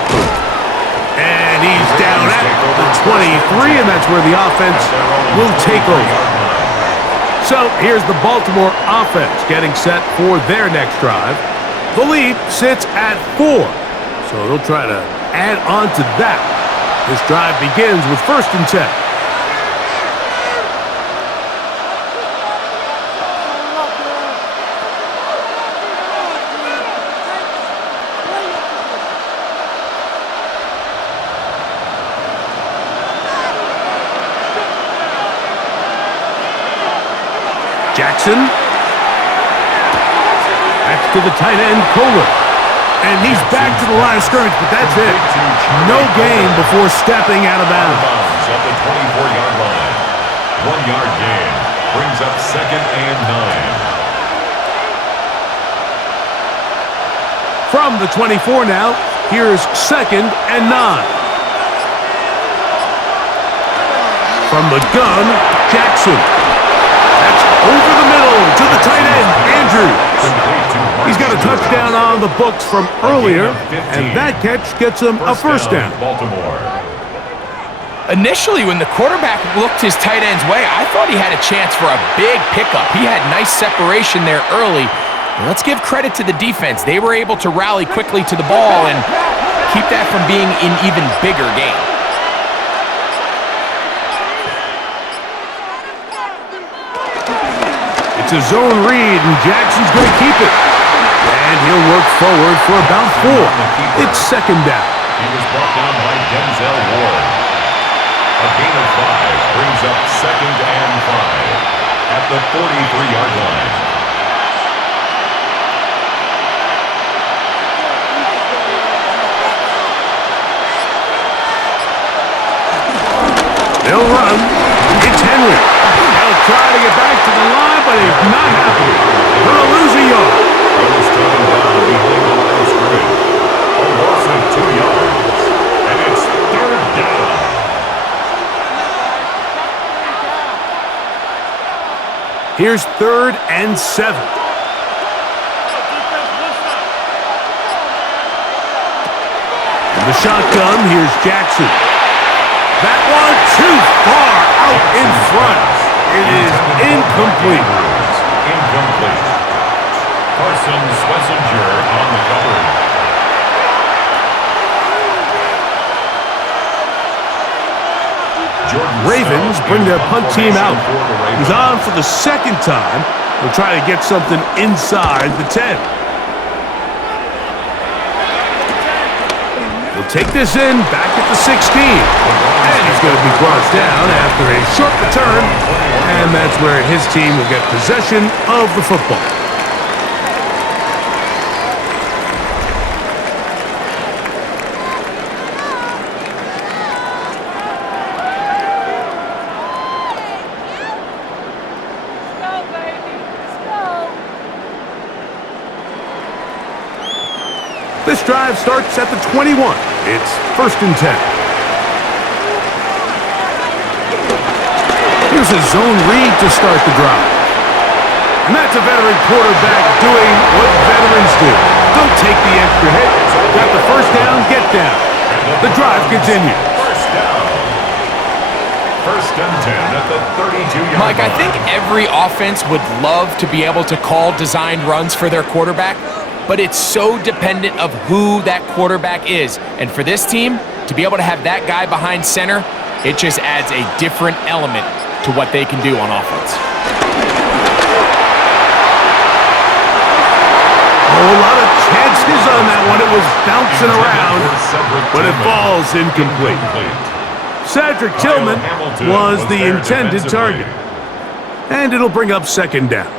And he's down at the 23, and that's where the offense will take over. So here's the Baltimore offense getting set for their next drive. The lead sits at 4, so they'll try to add on to that. This drive begins with 1st and 10. Jackson. That's to the tight end, Kohler. And he's back to the line of scrimmage, but that's it. No gain before stepping out of bounds. At the 24-yard line. 1-yard gain. Brings up 2nd and 9. From the 24 now, here's 2nd and 9. From the gun, Jackson. That's over the middle to the tight end, Andrews. He's got a touchdown on the books from earlier, and that catch gets him a 1st down. Baltimore. Initially, when the quarterback looked his tight end's way, I thought he had a chance for a big pickup. He had nice separation there early. But let's give credit to the defense. They were able to rally quickly to the ball and keep that from being an even bigger game. It's a zone read, and Jackson's going to keep it. And he'll work forward for about 4. It's 2nd down. He was brought down by Denzel Ward. A gain of 5 brings up 2nd and 5 at the 43-yard line. They'll run. It's Henry. They'll try to get back to the line, but it's not happening. They'll lose a yard. He's taken down behind the line of scrimmage. A loss of 2 yards. And it's 3rd down. Here's 3rd and 7. In the shotgun, here's Jackson. That one too far out in front. It is incomplete. Incomplete. Carson Schlesinger on the coverage. Ravens bring their punt team out. He's on for the 2nd time. They'll try to get something inside the 10. They'll take this in back at the 16. And he's going to be brought down after a short return, and that's where his team will get possession of the football. This drive starts at the 21. It's 1st and 10. Here's a zone read to start the drive. And that's a veteran quarterback doing what veterans do. Don't take the extra hit. Got the first down, get down. The drive continues. First down. 1st and 10 at the 32-yard line. Mike, I think every offense would love to be able to call designed runs for their quarterback, but it's so dependent of who that quarterback is. And for this team, to be able to have that guy behind center, it just adds a different element to what they can do on offense. Oh, a lot of chances on that one. It was bouncing around, but it falls incomplete. Cedric Tillman was the intended target. And it'll bring up 2nd down.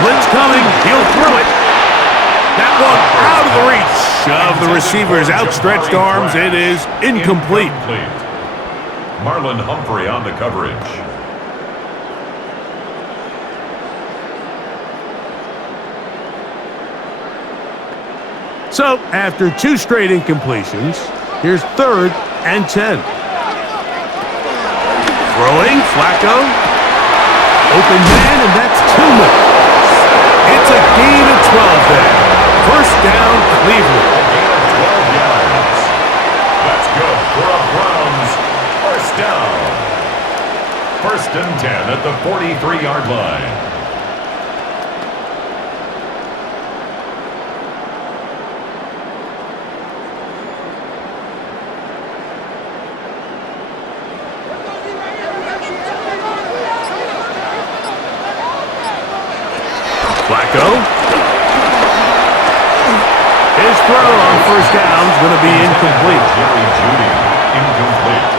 Blitz coming, he'll throw it. That one out of the reach of the receiver's outstretched arms. It is incomplete. Marlon Humphrey on the coverage. So, after 2 straight incompletions, here's 3rd and 10. Throwing, Flacco. Open man, and that's Tillman. It's a gain of 12 there. 1st down, Cleveland. A gain of 12 yards. That's good for a Browns 1st down. 1st and 10 at the 43-yard line. Flacco. His throw on 1st down is going to be incomplete. Jerry Jeudy, incomplete.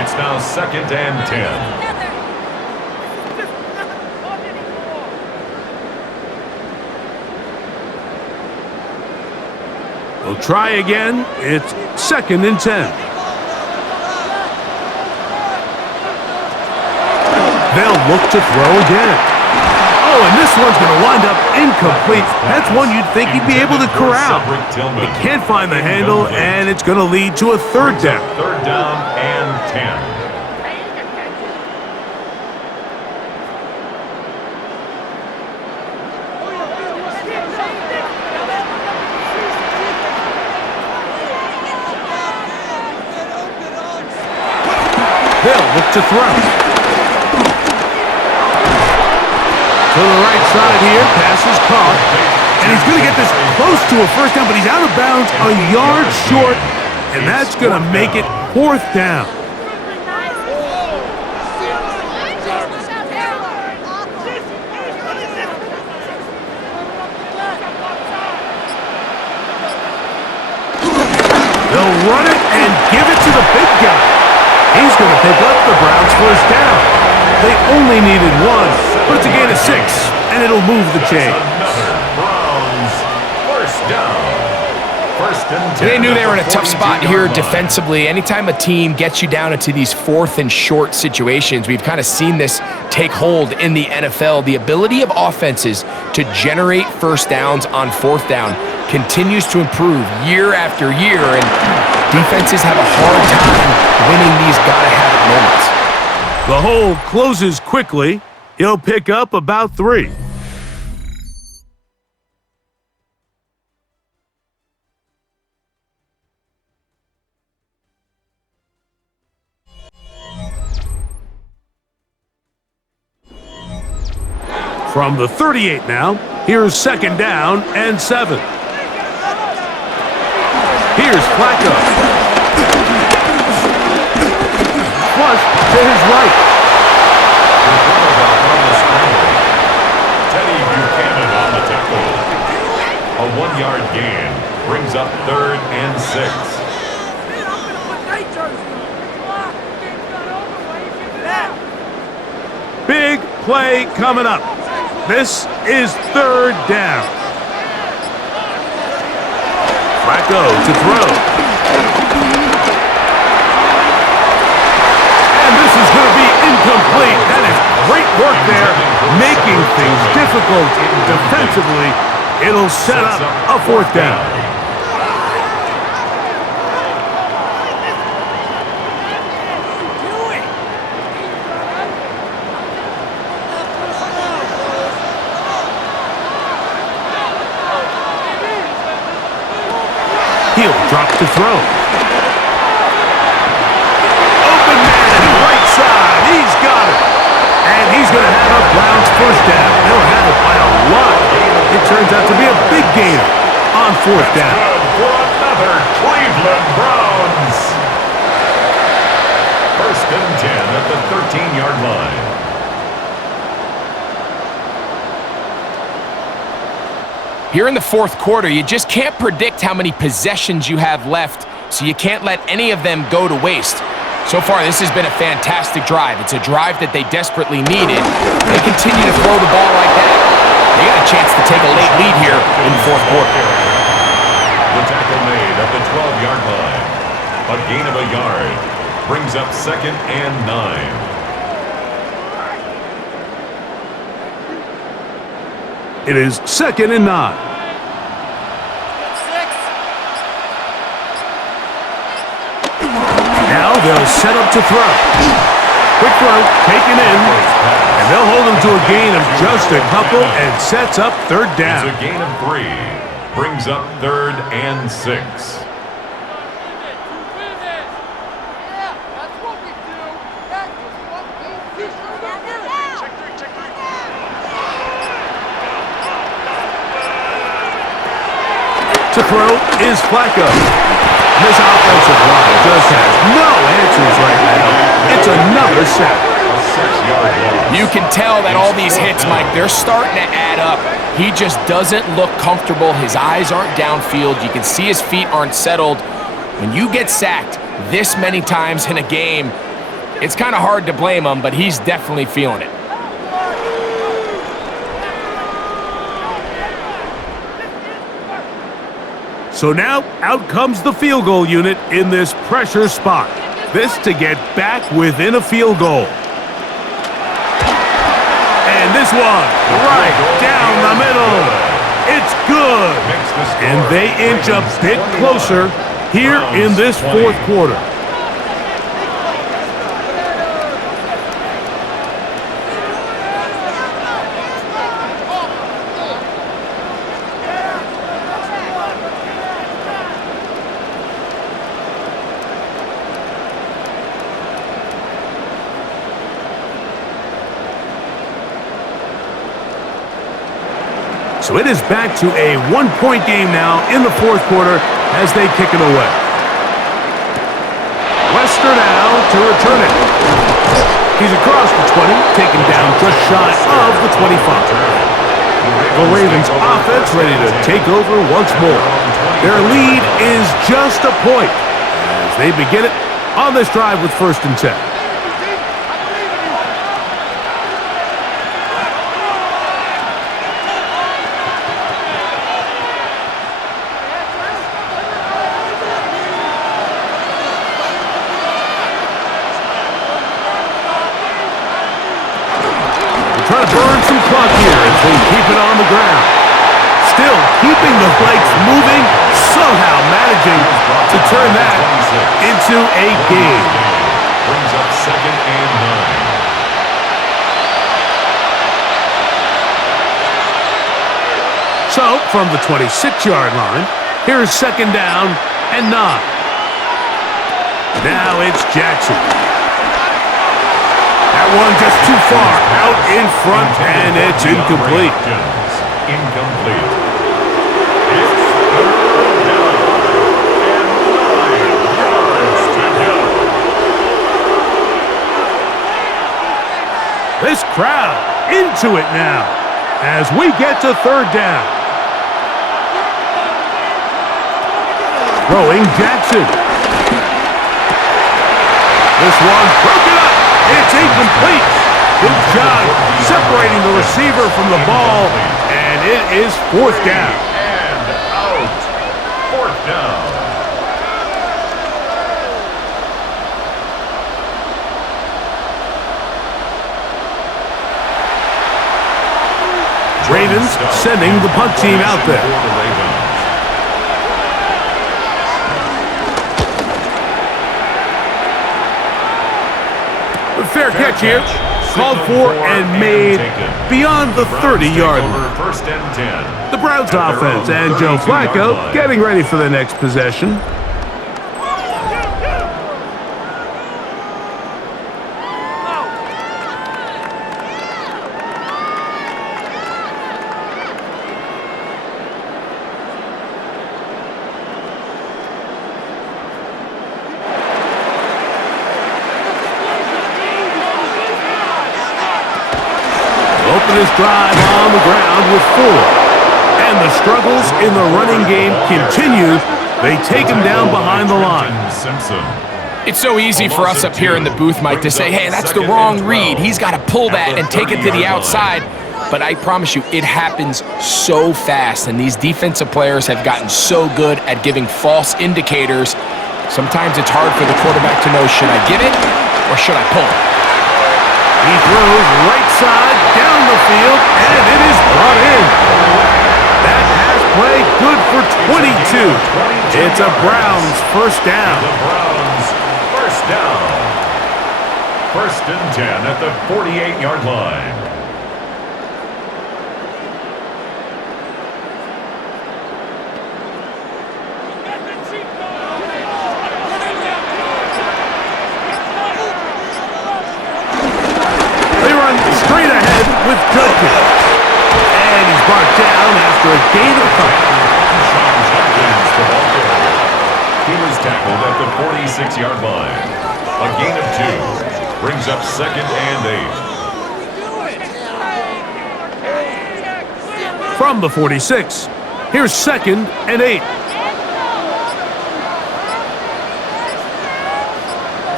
It's now 2nd and 10. We'll try again. It's 2nd and 10. They'll look to throw again. Oh, and this one's going to wind up incomplete. That's one you'd think he'd be able to corral. He can't find the handle, and it's going to lead to a 3rd down. 3rd down and 10. They'll look to throw. To the right side here, pass is caught. And he's going to get this close to a 1st down, but he's out of bounds a yard short, and that's going to make it 4th down. They'll run it and give it to the big guy. He's going to pick up the Browns' 1st down. They only needed 1, but it's a gain of 6, and it'll move the chains. Another Browns 1st down. 1st and 10. They knew they were in a tough spot here defensively. Anytime a team gets you down into these 4th and short situations, we've kind of seen this take hold in the NFL. The ability of offenses to generate 1st downs on 4th down continues to improve year after year, and defenses have a hard time winning these gotta-have-it moments. The hold closes quickly. He'll pick up about 3. From the 38 now, here's 2nd down and 7. Here's Flacco. Flush to his right. 1-yard gain brings up 3rd and 6. Big play coming up. This is 3rd down. Flacco to throw. And this is going to be incomplete. That is great work there, making things difficult defensively. It'll set up a 4th down. He'll drop to throw. Open man, right side. He's got it. And he's going to have a Browns 1st down. They'll have it by a lot. It turns out to be a big gainer on 4th down. For another Cleveland Browns. 1st and 10 at the 13-yard line. Here in the 4th quarter, you just can't predict how many possessions you have left, so you can't let any of them go to waste. So far, this has been a fantastic drive. It's a drive that they desperately needed. They continue to throw the ball like that. They got a chance to take a late lead here in the 4th quarter. The tackle made at the 12-yard line. A gain of a yard brings up 2nd and 9. It is 2nd and 9. Now they'll set up to throw. Quick throw, taken in, and they'll hold him to a gain of just a couple and sets up 3rd down. It's a gain of 3. Brings up 3rd and 6. To throw is Flacco. This offensive line just has no answers right now. It's another sack. You can tell that all these hits, Mike, they're starting to add up. He just doesn't look comfortable. His eyes aren't downfield. You can see his feet aren't settled. When you get sacked this many times in a game, it's kind of hard to blame him, but he's definitely feeling it. So now, out comes the field goal unit in this pressure spot. This to get back within a field goal. And this one, right down the middle. It's good. And they inch a bit closer here in this 4th quarter. So it is back to a 1-point game now in the 4th quarter as they kick it away. Lester now to return it. He's across the 20, taken down just shy of the 25. The Ravens offense ready to take over once more. Their lead is just a point as they begin it on this drive with 1st and 10. Trying to burn some clock here as they keep it on the ground. Still keeping the legs moving, somehow managing to turn that into a gain. Brings up 2nd and 9. So, from the 26-yard line, here's 2nd down and 9. Now it's Jackson. That one just too far out in front, and it's incomplete. Incomplete. It's 3rd down and 9 yards to go. This crowd into it now as we get to 3rd down. Throwing Jackson. This one broken up. It's incomplete. Good job separating the receiver from the ball, and it is fourth down. And out. Fourth down. Ravens sending the punt team out there. Fair catch here. Called for and made beyond the 30-yard line. First and 10. The Browns offense and Joe Flacco getting ready for the next possession. Open his drive on the ground with 4. And the struggles in the running game continue. They take him down behind the line. It's so easy for us up here in the booth, Mike, to say, hey, that's the wrong read. He's got to pull that and take it to the outside. But I promise you, it happens so fast. And these defensive players have gotten so good at giving false indicators. Sometimes it's hard for the quarterback to know, should I give it or should I pull it? He throws right side down the field, and it is brought in. That pass play good for 22. It's a Browns first down. The Browns first down. First and 10 at the 48-yard line. With Judkins. And he's brought down after a gain of a couple. He was tackled at the 46-yard line. A gain of 2 brings up second and 8. From the 46, here's second and 8.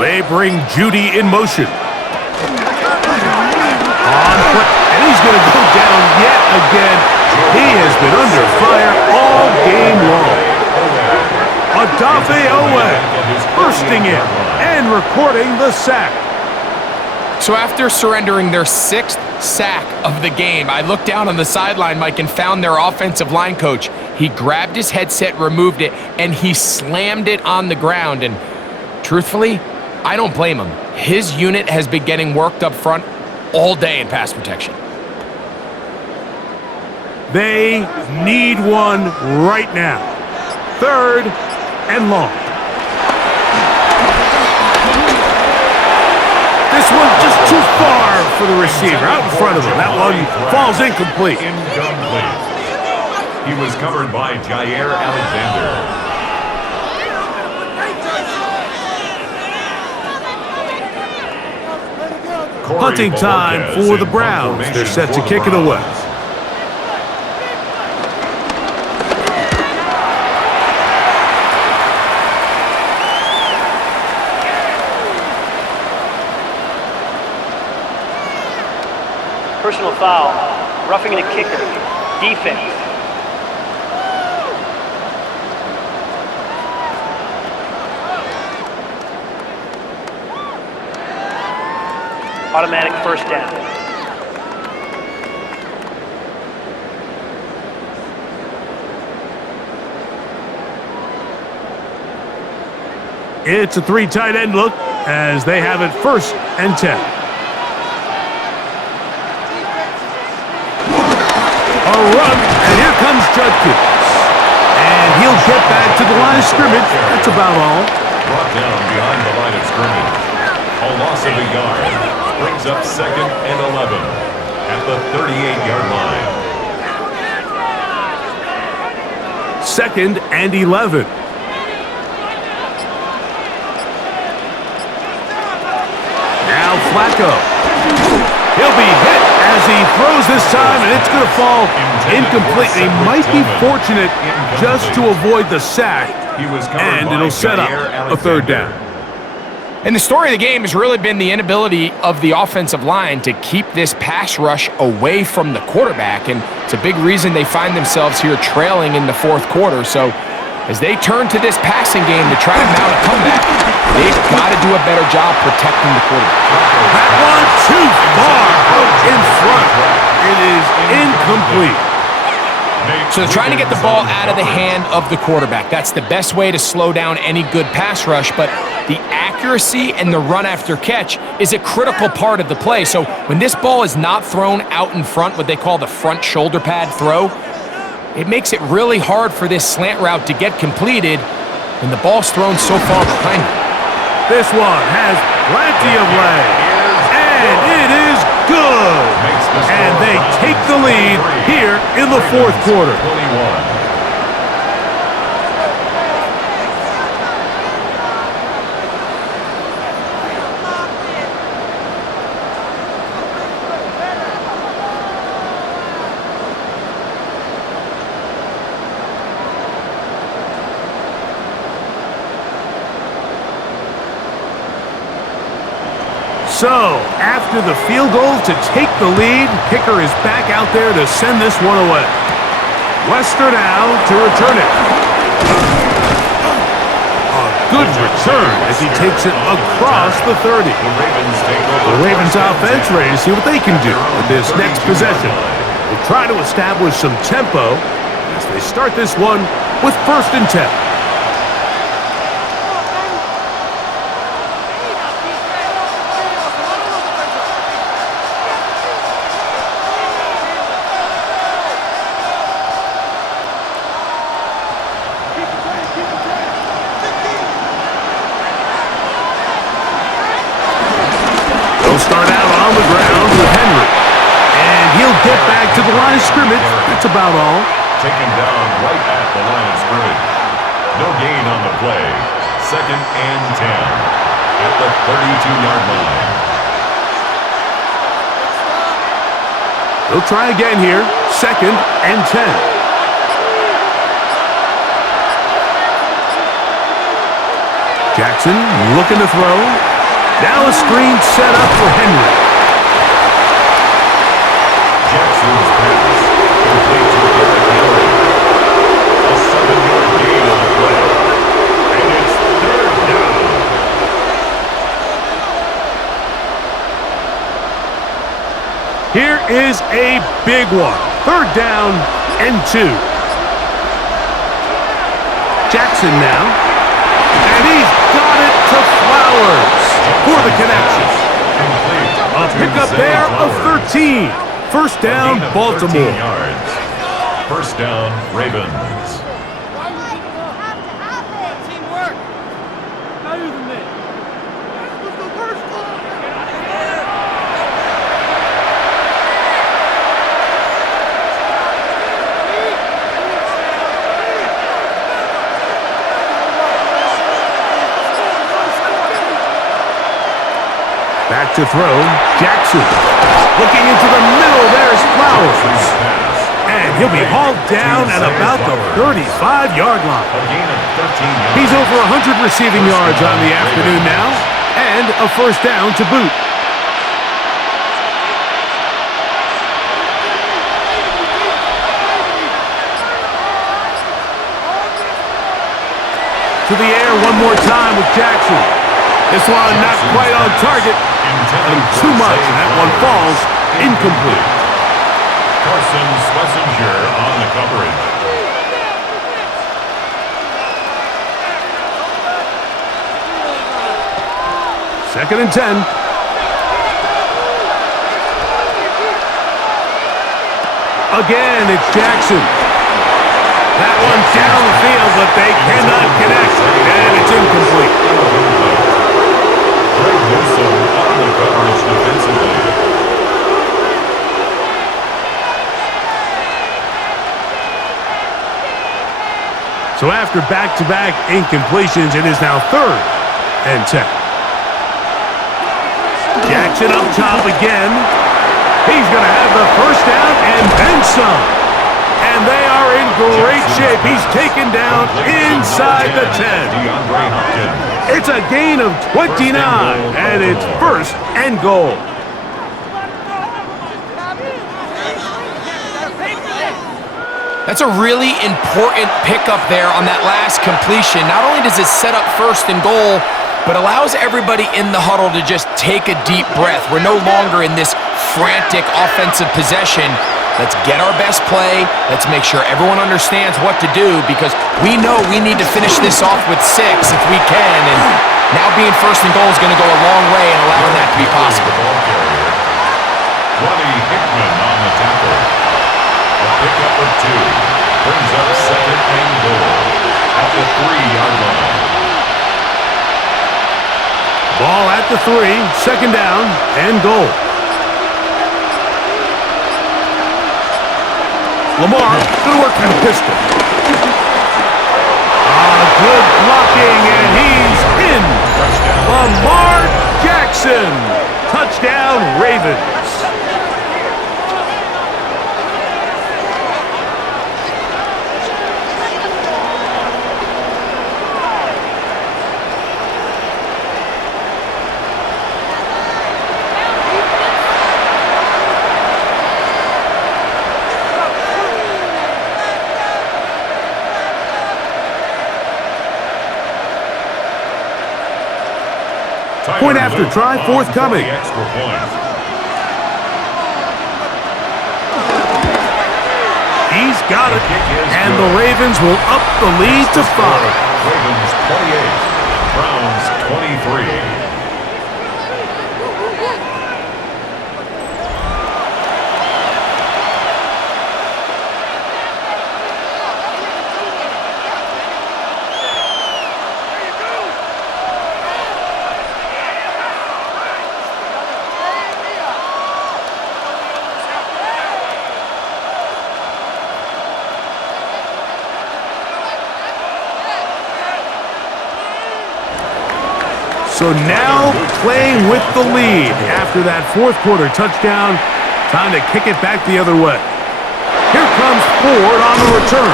They bring Judy in motion. And he's going to go down yet again. He has been under fire all game long. Odafe Owe bursting in and recording the sack. So after surrendering their 6th sack of the game, I looked down on the sideline, Mike, and found their offensive line coach. He grabbed his headset, removed it, and he slammed it on the ground. And truthfully, I don't blame him. His unit has been getting worked up front all day in pass protection. They need one right now. Third and long. This one just too far for the receiver. Out in front of him. That one falls incomplete. He was covered by Jair Alexander. Punting time for the Browns. They're set to kick it away. Personal foul. Roughing the kicker. Defense. Automatic first down. It's a 3 tight end look as they have it first and 10. A run, and here comes Judkins. And he'll get back to the line of scrimmage. That's about all. Brought down behind the line of scrimmage. A loss of a yard. Brings up second and 11 at the 38-yard line. Second and 11. Now Flacco. He'll be hit as he throws this time, and it's going to fall incomplete. They might be fortunate just to avoid the sack. He was covered And by it'll set up Jair a third Alexander. down. And the story of the game has really been the inability of the offensive line to keep this pass rush away from the quarterback, and it's a big reason they find themselves here trailing in the fourth quarter. So as they turn to this passing game to try to mount a comeback, they've got to do a better job protecting the quarterback. That one too far out in front. It is incomplete. So they're trying to get the ball out of the hand of the quarterback. That's the best way to slow down any good pass rush, but the accuracy and the run after catch is a critical part of the play. So when this ball is not thrown out in front, what they call the front shoulder pad throw, it makes it really hard for this slant route to get completed when the ball's thrown so far behind you. This one has plenty of leg, and it is good. And they take the lead here in the fourth quarter. 21. So, after the field goal to take the lead, kicker is back out there to send this one away. Wester now to return it. A good return as he takes it across the 30. The Ravens offense ready to see what they can do with this next possession. They'll try to establish some tempo as they start this one with 1st and 10. Start out on the ground with Henry. And he'll get back to the line of scrimmage. That's about all. Taken down right at the line of scrimmage. No gain on the play. 2nd and 10 at the 32-yard line. They'll try again here. 2nd and 10. Jackson looking to throw. Now a screen set up for Henry. Jackson's pass complete to Derrick Henry. A 7-yard gain on the play. And it's 3rd down. Here is a big one. 3rd down and 2. Jackson now. And he's got it to Flowers for the connection. A pickup there of 13. 1st down, Baltimore. 13 yards. 1st down, Ravens. Teamwork. Better than this. This was the first call. Back to throw, Jackson. Looking into the middle, there's Flowers. And he'll be hauled down at about the 35-yard line. A gain of 13 yards. He's over 100 receiving yards on the afternoon now, and a 1st down to boot. To the air one more time with Jackson. This one not quite on target. And too much, and that one falls incomplete. Carson Schlesinger on the coverage. Second and 10. Again, it's Jackson. That one down the field, but they cannot connect, and it's incomplete. Greg Newsom on the coverage defensively. So after back-to-back incompletions, it is now 3rd and 10. Jackson up top again. He's going to have the 1st down and then some. And they are in great shape. He's taken down inside the 10. It's a gain of 29, and it's first and goal. That's a really important pickup there on that last completion. Not only does it set up first and goal, but allows everybody in the huddle to just take a deep breath. We're no longer in this frantic offensive possession. Let's get our best play. Let's make sure everyone understands what to do, because we know we need to finish this off with 6 if we can. And now being first and goal is going to go a long way in allowing that to be possible. Hickman on the tackle. A pickup of 2 brings up second and goal at the 3-yard line. Ball at the 3, second down and goal. Lamar going to work on a pistol. Good blocking, and he's in. Lamar Jackson. Touchdown, Ravens. Point after try forthcoming. Extra point. He's got it, and the Ravens will up the lead to 5. Ravens 28, Browns 23. So now playing with the lead after that fourth quarter touchdown. Time to kick it back the other way. Here comes Ford on the return.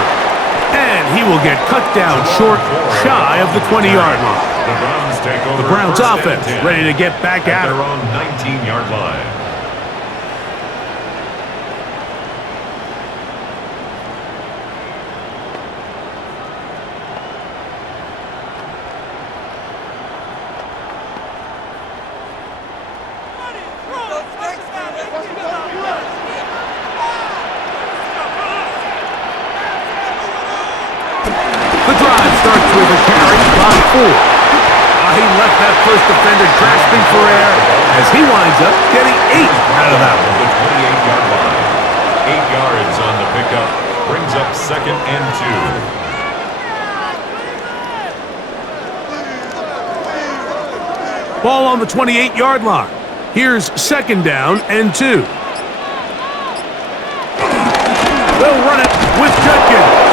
And he will get cut down short, shy of the 20-yard line. The Browns take over. The Browns offense ready to get back at their it. own 19-yard line. He left that first defender grasping for air as he winds up getting 8 out of that one. The 28-yard line. 8 yards on the pickup. Brings up second and 2. Ball on the 28-yard line. Here's second down and 2. They'll run it with Judkins.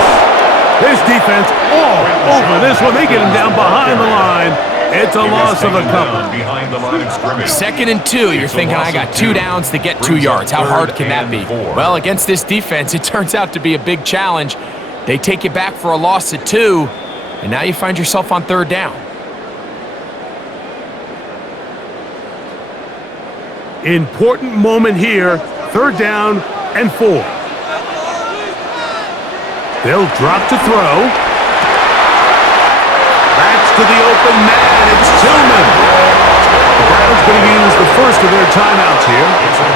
This defense all over this one. They get him down behind the line. It's a loss of a couple. Behind the line of scrimmage. Second and 2. You're thinking, I got 2 downs to get 2 yards. How hard can that be? Well, against this defense, it turns out to be a big challenge. They take you back for a loss of 2, and now you find yourself on third down. Important moment here. Third down and 4. They'll drop to throw. That's to the open man. It's Tillman. The Browns going to use the first of their timeouts here.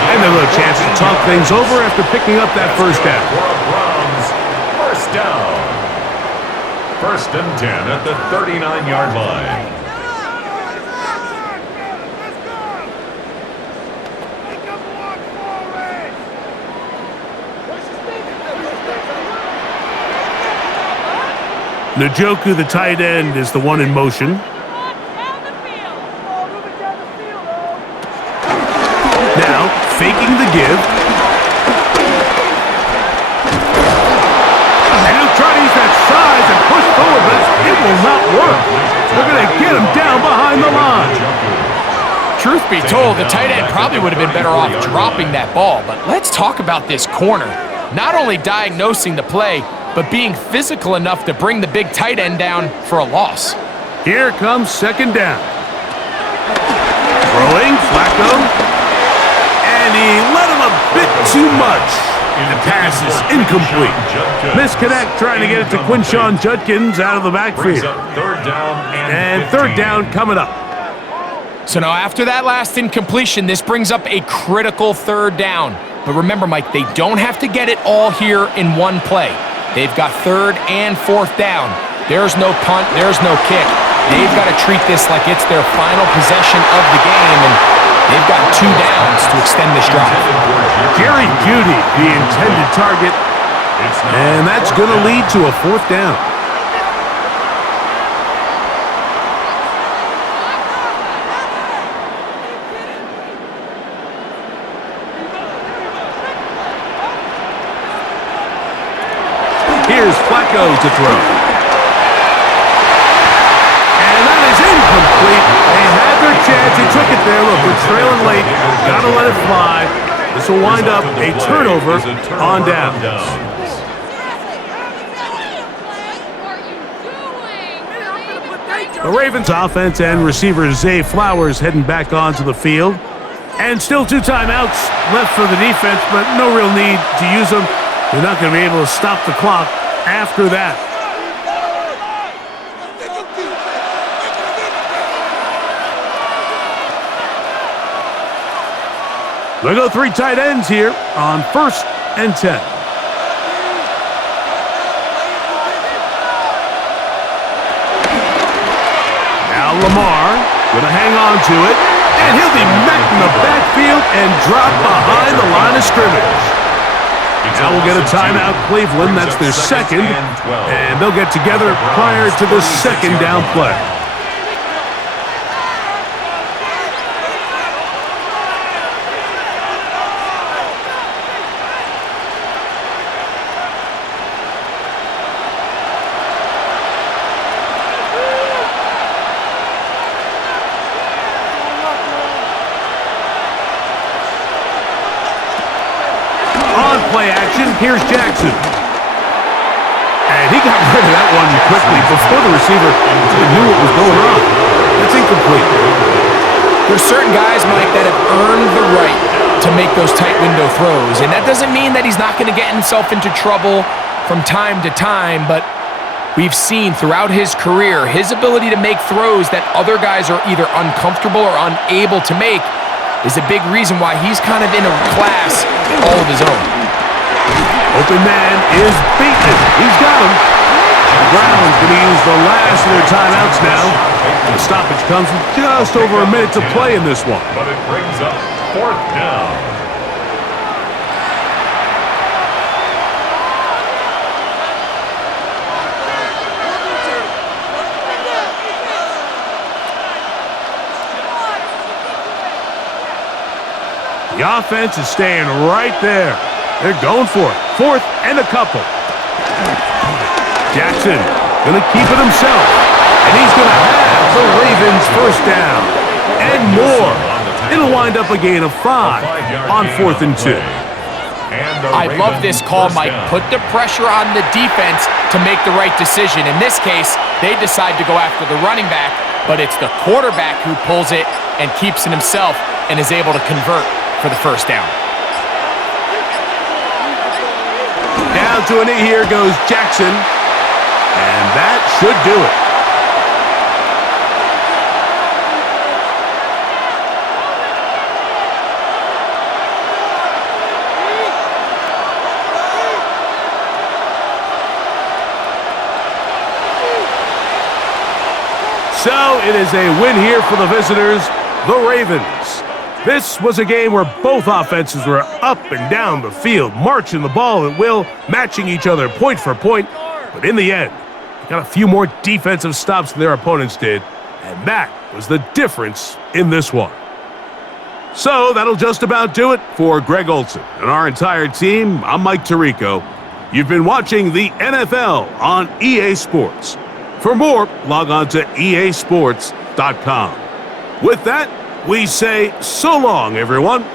And they'll have a chance to talk things over after picking up that first down. Browns first down. First and 10 at the 39-yard line. Njoku, the tight end, is the one in motion. Now, faking the give. And he'll try to use that size and push forward, but it will not work. They're going to get him down behind the line. Truth be told, the tight end probably would have been better off dropping that ball, but let's talk about this corner. not only diagnosing the play, but being physical enough to bring the big tight end down for a loss. Here comes second down. Throwing, Flacco. And he let him a bit too much. And the pass is incomplete. Misconnect trying to get it to Quinshawn Judkins out of the backfield. And third down coming up. So now after that last incompletion, this brings up a critical third down. But remember, Mike, they don't have to get it all here in one play. They've got third and fourth down. There's no punt, there's no kick. They've got to treat this like it's their final possession of the game, and they've got 2 downs to extend this drive. Jerry Jeudy, the intended target, and that's going to lead to a fourth down. Here's Flacco to throw. And that is incomplete. They had their chance. He took it there. Look, they're trailing late. Got to let it fly. This will wind up a turnover on downs. The Ravens offense and receiver Zay Flowers heading back onto the field. And still 2 timeouts left for the defense, but no real need to use them. They're not going to be able to stop the clock after that. They'll go 3 tight ends here on 1st and 10. Now Lamar going to hang on to it, and he'll be met in the backfield and drop behind the line of scrimmage. Now we'll get a timeout, Cleveland. That's their second, and they'll get together prior to the second down play. Play action, here's Jackson. And he got rid of that one quickly before the receiver knew what was going on. That's incomplete. There's certain guys, Mike, that have earned the right to make those tight window throws. And that doesn't mean that he's not going to get himself into trouble from time to time, but we've seen throughout his career his ability to make throws that other guys are either uncomfortable or unable to make is a big reason why he's kind of in a class all of his own. Open man is beaten. He's got him. The Browns going to use the last of their timeouts now. The stoppage comes with just over a minute to play in this one. But it brings up 4th down. The offense is staying right there. They're going for it. 4th and a couple. Jackson going to keep it himself. And he's going to have the Ravens first down. And more. It'll wind up a gain of 5 on 4th and 2. I love this call, Mike. Put the pressure on the defense to make the right decision. In this case, they decide to go after the running back, but it's the quarterback who pulls it and keeps it himself and is able to convert for the first down. Down to a knee here goes Jackson, and that should do it. So it is a win here for the visitors, the Ravens. This was a game where both offenses were up and down the field, marching the ball at will, matching each other point for point. But in the end, they got a few more defensive stops than their opponents did, and that was the difference in this one. So that'll just about do it for Greg Olson and our entire team. I'm Mike Tirico. You've been watching the NFL on EA Sports. For more, log on to easports.com. With that, we say so long, everyone.